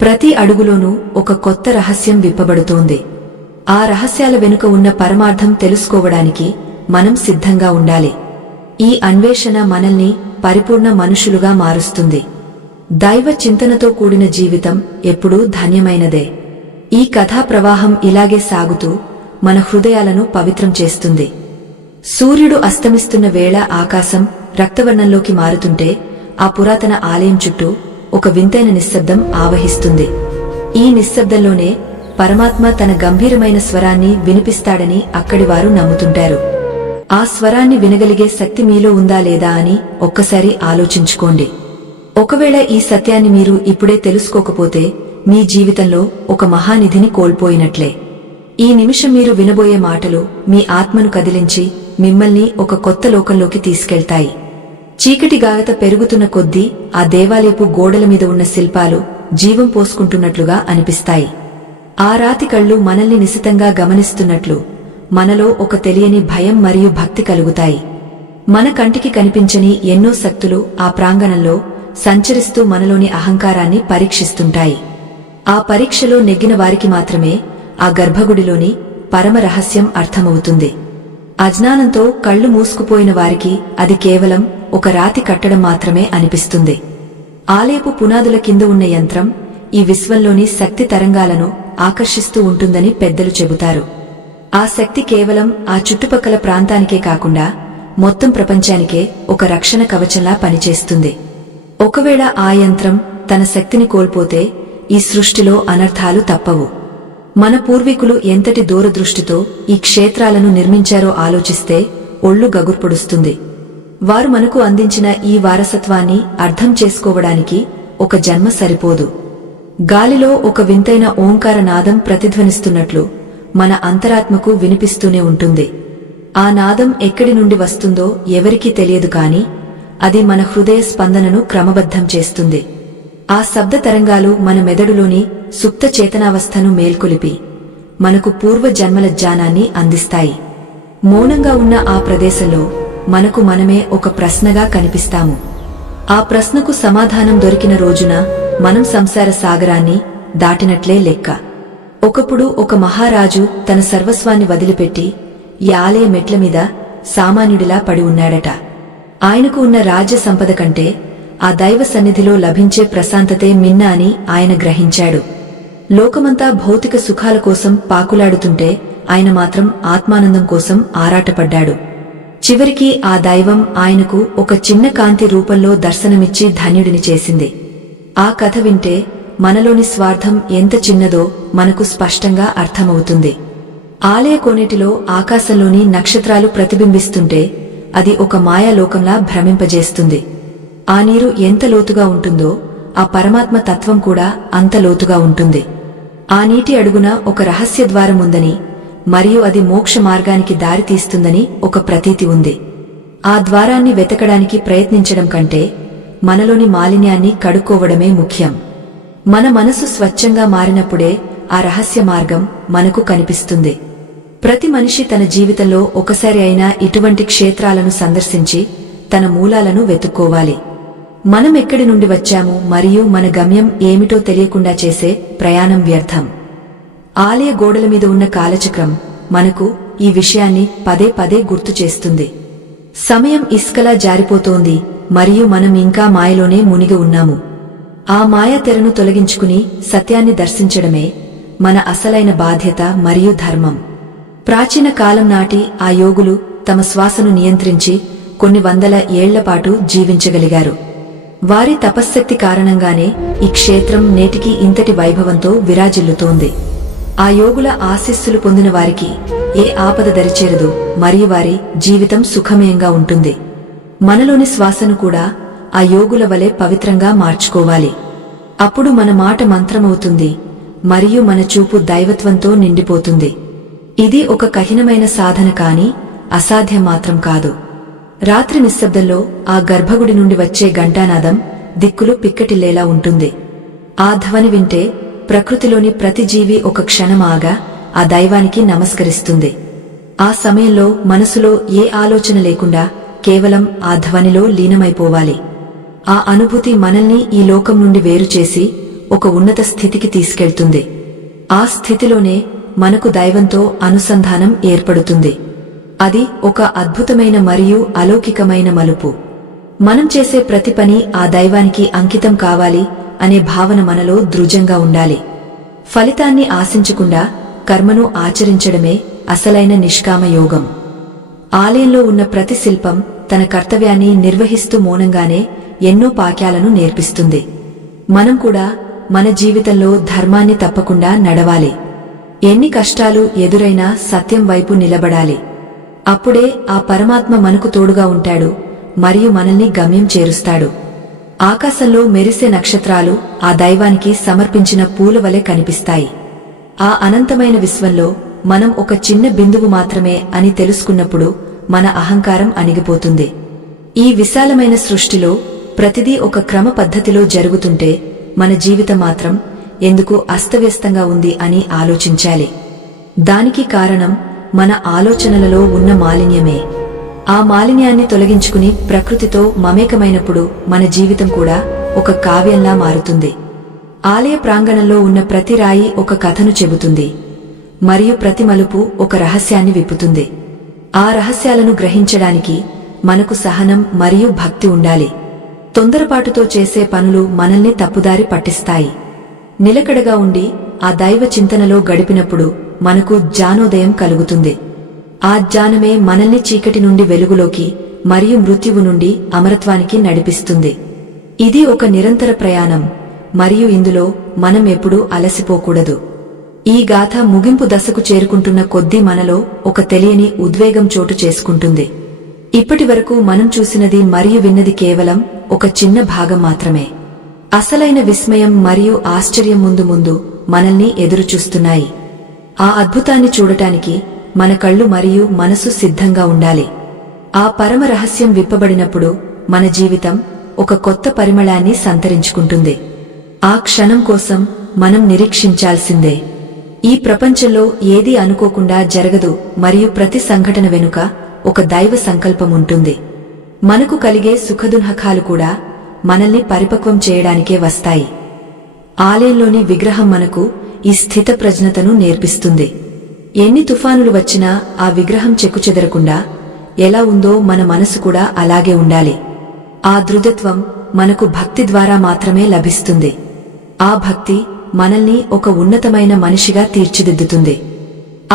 ప్రతి అడుగులోనూ ఒక కొత్త రహస్యం విప్పబడుతోంది. ఆ రహస్యాల వెనుక ఉన్న పరమార్థం తెలుసుకోవడానికి మనం సిద్ధంగా ఉండాలి. ఈ అన్వేషణ మనల్ని పరిపూర్ణ మనుషులుగా మారుస్తుంది. దైవ చింతనతో కూడిన జీవితం ఎప్పుడూ ధన్యమైనదే. ఈ కథా ప్రవాహం ఇలాగే సాగుతూ మన హృదయాలను పవిత్రం చేస్తుంది. సూర్యుడు అస్తమిస్తున్న వేళ ఆకాశం రక్తవర్ణంలోకి మారుతుంటే ఆ పురాతన ఆలయం చుట్టూ ఒక వింతైన నిశ్శబ్దం ఆవహిస్తుంది. ఈ నిశ్శబ్దంలోనే పరమాత్మ తన గంభీరమైన స్వరాన్ని వినిపిస్తాడని అక్కడివారు నమ్ముతుంటారు. ఆ స్వరాన్ని వినగలిగే శక్తి మీలో ఉందా లేదా అని ఒక్కసారి ఆలోచించుకోండి. ఒకవేళ ఈ సత్యాన్ని మీరు ఇప్పుడే తెలుసుకోకపోతే మీ జీవితంలో ఒక మహానిధిని కోల్పోయినట్లే. ఈ నిమిషం మీరు వినబోయే మాటలు మీ ఆత్మను కదిలించి మిమ్మల్ని ఒక కొత్త లోకంలోకి తీసుకెళ్తాయి. చీకటి గాఢత పెరుగుతున్న కొద్దీ ఆ దేవాలయపు గోడల మీద ఉన్న శిల్పాలు జీవం పోసుకుంటున్నట్లుగా అనిపిస్తాయి. ఆ రాతి కళ్ళు మనల్ని నిశితంగా గమనిస్తున్నట్లు మనలో ఒక తెలియని భయం మరియు భక్తి కలుగుతాయి. మన కంటికి కనిపించని ఎన్నో శక్తులు ఆ ప్రాంగణంలో సంచరిస్తూ మనలోని అహంకారాన్ని పరీక్షిస్తుంటాయి. ఆ పరీక్షలో నెగ్గిన వారికి మాత్రమే ఆ గర్భగుడిలోని పరమ రహస్యం అర్థమవుతుంది. అజ్ఞానంతో కళ్ళు మూసుకుపోయిన వారికి అది కేవలం ఒక రాతి కట్టడం మాత్రమే అనిపిస్తుంది. ఆలయపు పునాదుల కింద ఉన్న యంత్రం ఈ విశ్వంలోని శక్తి తరంగాలను ఆకర్షిస్తూ ఉంటుందని పెద్దలు చెబుతారు. ఆ శక్తి కేవలం ఆ చుట్టుపక్కల ప్రాంతానికే కాకుండా మొత్తం ప్రపంచానికే ఒక రక్షణ కవచంలా పనిచేస్తుంది. ఒకవేళ ఆ యంత్రం తన శక్తిని కోల్పోతే ఈ సృష్టిలో అనర్థాలు తప్పవు. మన పూర్వీకులు ఎంతటి దూరదృష్టితో ఈ క్షేత్రాలను నిర్మించారో ఆలోచిస్తే ఒళ్ళు గగుర్పొడుస్తుంది. వారు మనకు అందించిన ఈ వారసత్వాన్ని అర్థం చేసుకోవడానికి ఒక జన్మ సరిపోదు. గాలిలో ఒక వింతైన ఓంకార నాదం ప్రతిధ్వనిస్తున్నట్లు మన అంతరాత్మకు వినిపిస్తూనే ఉంటుంది. ఆ నాదం ఎక్కడి నుండి వస్తుందో ఎవరికీ తెలియదు, కాని అది మన హృదయ స్పందనను క్రమబద్ధం చేస్తుంది. ఆ శబ్ద తరంగాలు మన మెదడులోని సుప్త చేతనావస్థను మేల్కొలిపి మనకు పూర్వ జన్మల జ్ఞానాన్ని అందిస్తాయి. మౌనంగా ఉన్న ఆ ప్రదేశంలో మనకు మనమే ఒక ప్రశ్నగా కనిపిస్తాము. ఆ ప్రశ్నకు సమాధానం దొరికిన రోజున మనం సంసార సాగరాన్ని దాటినట్లే లెక్క. ఒకప్పుడు ఒక మహారాజు తన సర్వస్వాన్ని వదిలిపెట్టి ఈ ఆలయ మెట్ల మీద సామాన్యుడిలా పడి ఉన్నాడట. ఆయనకు ఉన్న రాజ్య సంపద కంటే ఆ దైవ సన్నిధిలో లభించే ప్రశాంతతే మిన్న అని ఆయన గ్రహించాడు. లోకమంతా భౌతిక సుఖాల కోసం పాకులాడుతుంటే ఆయన మాత్రం ఆత్మానందం కోసం ఆరాటపడ్డాడు. చివరికి ఆ దైవం ఆయనకు ఒక చిన్న కాంతి రూపంలో దర్శనమిచ్చి ధన్యుడిని చేసింది. ఆ కథ వింటే మనలోని స్వార్థం ఎంత చిన్నదో మనకు స్పష్టంగా అర్థమవుతుంది. ఆలయ కోనేటిలో ఆకాశంలోని నక్షత్రాలు ప్రతిబింబిస్తుంటే అది ఒక మాయాలోకంలా భ్రమింపజేస్తుంది. ఆ నీరు ఎంత లోతుగా ఉంటుందో ఆ పరమాత్మ తత్వం కూడా అంత లోతుగా ఉంటుంది. ఆ నీటి అడుగున ఒక రహస్య ద్వారం ఉందని, మరియు అది మోక్ష మార్గానికి దారి తీస్తుందని ఒక ప్రతీతి ఉంది. ఆ ద్వారాన్ని వెతకడానికి ప్రయత్నించడం కంటే మనలోని మాలిన్యాన్ని కడుక్కోవడమే ముఖ్యం. మన మనసు స్వచ్ఛంగా మారినప్పుడే ఆ రహస్య మార్గం మనకు కనిపిస్తుంది. ప్రతి మనిషి తన జీవితంలో ఒకసారి అయినా ఇటువంటి క్షేత్రాలను సందర్శించి తన మూలాలను వెతుక్కోవాలి. మనం ఎక్కడి నుండి వచ్చాము మరియు మన గమ్యం ఏమిటో తెలియకుండా చేసే ప్రయాణం వ్యర్థం. ఆలయ గోడల మీద ఉన్న కాలచక్రం మనకు ఈ విషయాన్ని పదే పదే గుర్తు చేస్తుంది. సమయం ఇసుకలా జారిపోతోంది మరియు మనం ఇంకా మాయలోనే మునిగి ఉన్నాము. ఆ మాయ తెరను తొలగించుకుని సత్యాన్ని దర్శించడమే మన అసలైన బాధ్యత మరియు ధర్మం. ప్రాచీన కాలం నాటి ఆ యోగులు తమ శ్వాసను నియంత్రించి కొన్ని వందల ఏళ్లపాటు జీవించగలిగారు. వారి తపశ్శక్తి కారణంగానే ఈ క్షేత్రం నేటికి ఇంతటి వైభవంతో విరాజిల్లుతోంది. ఆ యోగుల ఆశీస్సులు పొందిన వారికి ఏ ఆపద దరిచేరదు మరియు వారి జీవితం సుఖమయంగా ఉంటుంది. మనలోని శ్వాసను కూడా ఆ యోగుల వలె పవిత్రంగా మార్చుకోవాలి. అప్పుడు మన మాట మంత్రమవుతుంది మరియు మన చూపు దైవత్వంతో నిండిపోతుంది. ఇది ఒక కఠినమైన సాధన కాని అసాధ్యం మాత్రం కాదు. రాత్రి నిశ్శబ్దంలో ఆ గర్భగుడి నుండి వచ్చే ఘంటానాదం దిక్కులు పిక్కటిల్లేలా ఉంటుంది. ఆ ధ్వని వింటే ప్రకృతిలోని ప్రతి జీవి ఒక క్షణం ఆగా ఆ దైవానికి నమస్కరిస్తుంది. ఆ సమయంలో మనసులో ఏ ఆలోచన లేకుండా కేవలం ఆ ధ్వనిలో లీనమైపోవాలి. ఆ అనుభూతి మనల్ని ఈ లోకం నుండి వేరుచేసి ఒక ఉన్నత స్థితికి తీసుకెళ్తుంది. ఆ స్థితిలోనే మనకు దైవంతో అనుసంధానం ఏర్పడుతుంది. అది ఒక అద్భుతమైన మరియు అలౌకికమైన మలుపు. మనం చేసే ప్రతి పని ఆ దైవానికి అంకితం కావాలి అనే భావన మనలో దృఢంగా ఉండాలి. ఫలితాన్ని ఆశించకుండా కర్మను ఆచరించడమే అసలైన నిష్కామ యోగం. ఆలయంలో ఉన్న ప్రతి శిల్పం తన కర్తవ్యాన్ని నిర్వహిస్తూ మౌనంగానే ఎన్నో పాఠాలను నేర్పిస్తుంది. మనం కూడా మన జీవితంలో ధర్మాన్ని తప్పకుండా నడవాలి. ఎన్ని కష్టాలు ఎదురైనా సత్యం వైపు నిలబడాలి. అప్పుడే ఆ పరమాత్మ మనకు తోడుగా ఉంటాడు మరియు మనల్ని గమ్యం చేరుస్తాడు. ఆకాశంలో మెరిసే నక్షత్రాలు ఆ దైవానికి సమర్పించిన పూల వలె కనిపిస్తాయి. ఆ అనంతమైన విశ్వంలో మనం ఒక చిన్న బిందువు మాత్రమే అని తెలుసుకున్నప్పుడు మన అహంకారం అణిగిపోతుంది. ఈ విశాలమైన సృష్టిలో ప్రతిదీ ఒక క్రమ పద్ధతిలో జరుగుతుంటే మన జీవితం మాత్రం ఎందుకు అస్తవ్యస్తంగా ఉంది అని ఆలోచించాలి. దానికి కారణం మన ఆలోచనలలో ఉన్న మాలిన్యమే. ఆ మాలిన్యాన్ని తొలగించుకుని ప్రకృతితో మమేకమైనప్పుడు మన జీవితం కూడా ఒక కావ్యంలా మారుతుంది. ఆలయ ప్రాంగణంలో ఉన్న ప్రతి రాయి ఒక కథను చెబుతుంది మరియు ప్రతి మలుపు ఒక రహస్యాన్ని విప్పుతుంది. ఆ రహస్యాలను గ్రహించడానికి మనకు సహనం మరియు భక్తి ఉండాలి. తొందరపాటుతో చేసే పనులు మనల్ని తప్పుదారి పట్టిస్తాయి. నిలకడగా ఉండి ఆ దైవ చింతనలో గడిపినప్పుడు మనకు జ్ఞానోదయం కలుగుతుంది. ఆ జ్ఞానమే మనల్ని చీకటి నుండి వెలుగులోకి, మరియు మృత్యువు నుండి అమరత్వానికి నడిపిస్తుంది. ఇది ఒక నిరంతర ప్రయాణం, మరియు ఇందులో మనం ఎప్పుడూ అలసిపోకూడదు. ఈ గాథ ముగింపు దశకు చేరుకుంటున్న కొద్దీ మనలో ఒక తెలియని ఉద్వేగం చోటు చేసుకుంటుంది. ఇప్పటివరకు మనం చూసినది మరియు విన్నది కేవలం ఒక చిన్న భాగం మాత్రమే. అసలైన విస్మయం మరియు ఆశ్చర్యం ముందు ముందు మనల్ని ఎదురుచూస్తున్నాయి. ఆ అద్భుతాన్ని చూడటానికి మన కళ్ళు మరియు మనసు సిద్ధంగా ఉండాలి. ఆ పరమ రహస్యం విప్పబడినప్పుడు మన జీవితం ఒక కొత్త పరిమళాన్ని సంతరించుకుంటుంది. ఆ క్షణం కోసం మనం నిరీక్షించాల్సిందే. ఈ ప్రపంచంలో ఏదీ అనుకోకుండా జరగదు, మరియు ప్రతి సంఘటన వెనుక ఒక దైవ సంకల్పం ఉంటుంది. మనకు కలిగే సుఖదుఃఖాలు కూడా మనల్ని పరిపక్వం చేయడానికే వస్తాయి. ఆలయంలోని విగ్రహం మనకు ఈ స్థితప్రజ్ఞతను నేర్పిస్తుంది. ఎన్ని తుఫానులు వచ్చినా ఆ విగ్రహం చెక్కుచెదరకుండా ఎలా ఉందో మన మనసు కూడా అలాగే ఉండాలి. ఆ దృఢత్వం మనకు భక్తి ద్వారా మాత్రమే లభిస్తుంది. ఆ భక్తి మనల్ని ఒక ఉన్నతమైన మనిషిగా తీర్చిదిద్దుతుంది.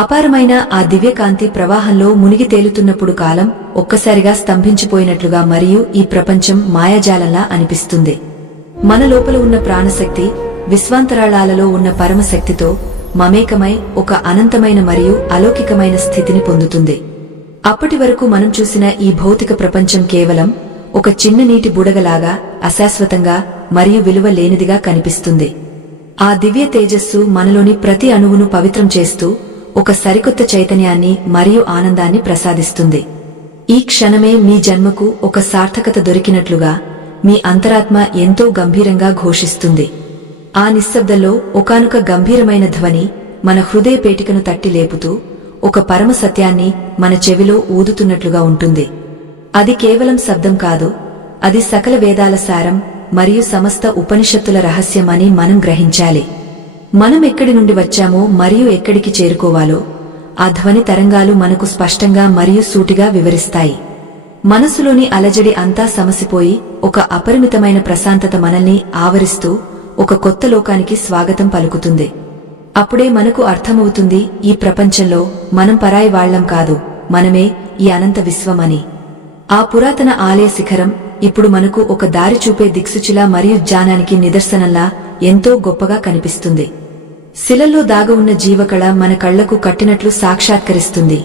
అపారమైన ఆ దివ్యకాంతి ప్రవాహంలో మునిగి తేలుతున్నప్పుడు కాలం ఒక్కసారిగా స్తంభించిపోయినట్లుగా మరియు ఈ ప్రపంచం మాయాజాలంలా అనిపిస్తుంది. మన లోపల ఉన్న ప్రాణశక్తి విశ్వాంతరాళాలలో ఉన్న పరమశక్తితో మమేకమై ఒక అనంతమైన మరియు అలౌకికమైన స్థితిని పొందుతుంది. అప్పటి వరకు మనం చూసిన ఈ భౌతిక ప్రపంచం కేవలం ఒక చిన్న నీటి బుడగలాగా అశాశ్వతంగా మరియు విలువ లేనిదిగా కనిపిస్తుంది. ఆ దివ్య తేజస్సు మనలోని ప్రతి అణువును పవిత్రం చేస్తూ ఒక సరికొత్త చైతన్యాన్ని మరియు ఆనందాన్ని ప్రసాదిస్తుంది. ఈ క్షణమే మీ జన్మకు ఒక సార్థకత దొరికినట్లుగా మీ అంతరాత్మ ఎంతో గంభీరంగా ఘోషిస్తుంది. ఆ నిశ్శబ్దంలో ఒకానొక గంభీరమైన ధ్వని మన హృదయ పేటికను తట్టి లేపుతూ ఒక పరమ సత్యాన్ని మన చెవిలో ఊదుతున్నట్లుగా ఉంటుంది. అది కేవలం శబ్దం కాదు, అది సకల వేదాల సారం మరియు సమస్త ఉపనిషత్తుల రహస్యం అని మనం గ్రహించాలి. మనం ఎక్కడి నుండి వచ్చామో మరియు ఎక్కడికి చేరుకోవాలో ఆ ధ్వని తరంగాలు మనకు స్పష్టంగా మరియు సూటిగా వివరిస్తాయి. మనసులోని అలజడి అంతా సమసిపోయి ఒక అపరిమితమైన ప్రశాంతత మనల్ని ఆవరిస్తూ ఒక కొత్త లోకానికి స్వాగతం పలుకుతుంది. అప్పుడే మనకు అర్థమవుతుంది, ఈ ప్రపంచంలో మనం పరాయి వాళ్లం కాదు, మనమే ఈ అనంత విశ్వమని. ఆ పురాతన ఆలయ శిఖరం ఇప్పుడు మనకు ఒక దారి చూపే దిక్సూచిలా మరియు జ్ఞానానికి నిదర్శనంలా ఎంతో గొప్పగా కనిపిస్తుంది. శిలల్లో దాగ ఉన్న జీవకళ మన కళ్లకు కట్టినట్లు సాక్షాత్కరిస్తుంది,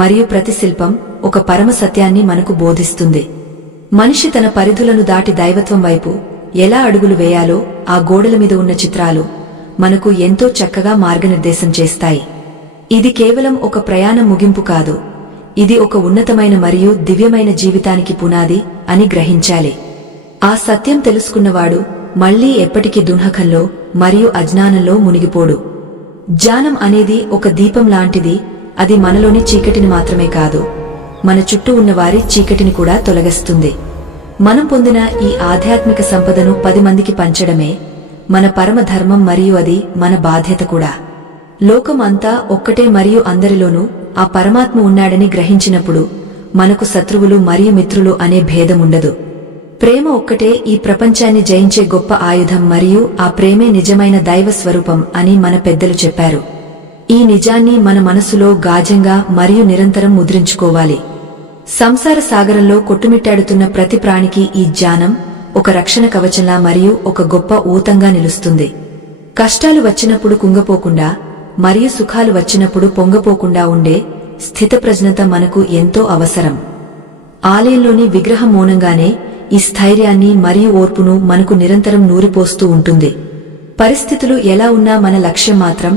మరియు ప్రతి శిల్పం ఒక పరమ సత్యాన్ని మనకు బోధిస్తుంది. మనిషి తన పరిధులను దాటి దైవత్వం వైపు ఎలా అడుగులు వేయాలో ఆ గోడల మీద ఉన్న చిత్రాలు మనకు ఎంతో చక్కగా మార్గనిర్దేశం చేస్తాయి. ఇది కేవలం ఒక ప్రయాణం ముగింపు కాదు, ఇది ఒక ఉన్నతమైన మరియు దివ్యమైన జీవితానికి పునాది అని గ్రహించాలి. ఆ సత్యం తెలుసుకున్నవాడు మళ్లీ ఎప్పటికీ దుఃఖంలో మరియు అజ్ఞానంలో మునిగిపోడు. జ్ఞానం అనేది ఒక దీపం లాంటిది, అది మనలోని చీకటిని మాత్రమే కాదు, మన చుట్టూ ఉన్నవారి చీకటిని కూడా తొలగిస్తుంది. మనం పొందిన ఈ ఆధ్యాత్మిక సంపదను 10 మందికి పంచడమే మన పరమ ధర్మం, మరియు అది మన బాధ్యత కూడా. లోకం అంతా ఒక్కటే మరియు అందరిలోనూ ఆ పరమాత్మ ఉన్నాడని గ్రహించినప్పుడు మనకు శత్రువులు మరియు మిత్రులు అనే భేదముండదు. ప్రేమ ఒక్కటే ఈ ప్రపంచాన్ని జయించే గొప్ప ఆయుధం, మరియు ఆ ప్రేమే నిజమైన దైవ స్వరూపం అని మన పెద్దలు చెప్పారు. ఈ నిజాన్ని మన మనసులో గాఢంగా మరియు నిరంతరం ముద్రించుకోవాలి. సంసార సాగరంలో కొట్టుమిట్టాడుతున్న ప్రతి ప్రాణికి ఈ జ్ఞానం ఒక రక్షణ కవచంలా మరియు ఒక గొప్ప ఊతంగా నిలుస్తుంది. కష్టాలు వచ్చినప్పుడు కుంగపోకుండా మరియు సుఖాలు వచ్చినప్పుడు పొంగపోకుండా ఉండే స్థితప్రజ్ఞత మనకు ఎంతో అవసరం. ఆలయంలోని విగ్రహం మౌనంగానే ఈ స్థైర్యాన్ని మరియు ఓర్పును మనకు నిరంతరం నూరిపోస్తూ ఉంటుంది. పరిస్థితులు ఎలా ఉన్నా మన లక్ష్యం మాత్రం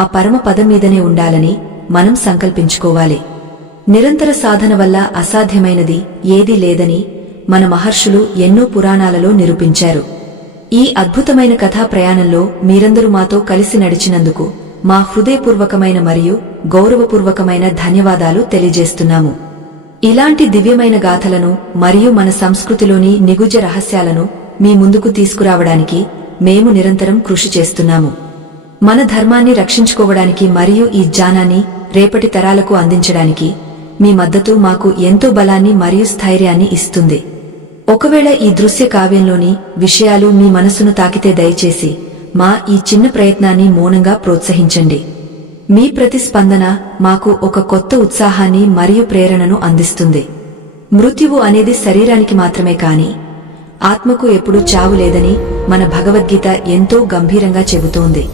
ఆ పరమ పదం మీదనే ఉండాలని మనం సంకల్పించుకోవాలి. నిరంతర సాధన వల్ల అసాధ్యమైనది ఏదీ లేదని మన మహర్షులు ఎన్నో పురాణాలలో నిరూపించారు. ఈ అద్భుతమైన కథా ప్రయాణంలో మీరందరూ మాతో కలిసి నడిచినందుకు మా హృదయపూర్వకమైన మరియు గౌరవపూర్వకమైన ధన్యవాదాలు తెలియజేస్తున్నాము. ఇలాంటి దివ్యమైన గాథలను మరియు మన సంస్కృతిలోని నిగుజ రహస్యాలను మీ ముందుకు తీసుకురావడానికి మేము నిరంతరం కృషి చేస్తున్నాము. మన ధర్మాన్ని రక్షించుకోవడానికి మరియు ఈ జ్ఞానాన్ని రేపటి తరాలకు అందించడానికి మీ మద్దతు మాకు ఎంతో బలాన్ని మరియు స్థైర్యాన్ని ఇస్తుంది. ఒకవేళ ఈ దృశ్య కావ్యంలోని విషయాలు మీ మనసును తాకితే దయచేసి మా ఈ చిన్న ప్రయత్నాన్ని మౌనంగా ప్రోత్సహించండి. మీ ప్రతిస్పందన మాకు ఒక కొత్త ఉత్సాహాన్ని మరియు ప్రేరణను అందిస్తుంది. మృత్యువు అనేది శరీరానికి మాత్రమే కాని ఆత్మకు ఎప్పుడూ చావు లేదని మన భగవద్గీత ఎంతో గంభీరంగా చెబుతోంది.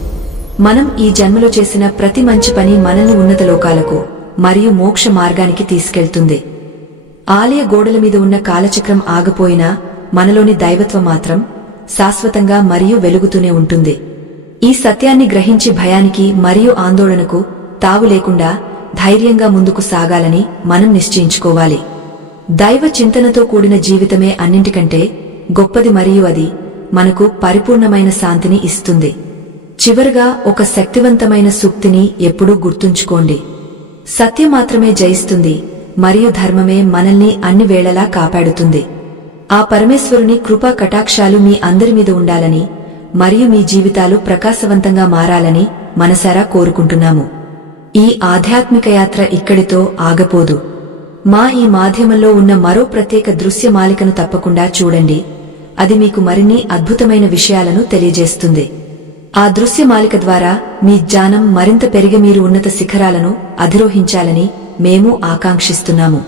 మనం ఈ జన్మలో చేసిన ప్రతి మంచి పని మనల్ని ఉన్నత లోకాలకు మరియు మోక్ష మార్గానికి తీసుకెళ్తుంది. ఆలయ గోడల మీద ఉన్న కాలచక్రం ఆగిపోయినా మనలోని దైవత్వం మాత్రం శాశ్వతంగా మరియు వెలుగుతూనే ఉంటుంది. ఈ సత్యాన్ని గ్రహించి భయానికి మరియు ఆందోళనకు తావు లేకుండా ధైర్యంగా ముందుకు సాగాలని మనం నిశ్చయించుకోవాలి. దైవ చింతనతో కూడిన జీవితమే అన్నింటికంటే గొప్పది మరియు అది మనకు పరిపూర్ణమైన శాంతిని ఇస్తుంది. చివరగా ఒక శక్తివంతమైన సూక్తిని ఎప్పుడూ గుర్తుంచుకోండి. సత్యం మాత్రమే జయిస్తుంది మరియు ధర్మమే మనల్ని అన్ని వేళలా కాపాడుతుంది. ఆ పరమేశ్వరుని కృపా కటాక్షాలు మీ అందరి మీద ఉండాలని మరియు మీ జీవితాలు ప్రకాశవంతంగా మారాలని మనసారా కోరుకుంటున్నాము. ఈ ఆధ్యాత్మిక యాత్ర ఇక్కడితో ఆగపోదు. మా ఈ మాధ్యమంలో ఉన్న మరో ప్రత్యేక దృశ్యమాలికను తప్పకుండా చూడండి. అది మీకు మరిన్ని అద్భుతమైన విషయాలను తెలియజేస్తుంది. ఆ దృశ్యమాలిక ద్వారా మీ జ్ఞానం మరింత పెరిగి మీరు ఉన్నత శిఖరాలను అధిరోహించాలని మేము ఆకాంక్షిస్తున్నాము.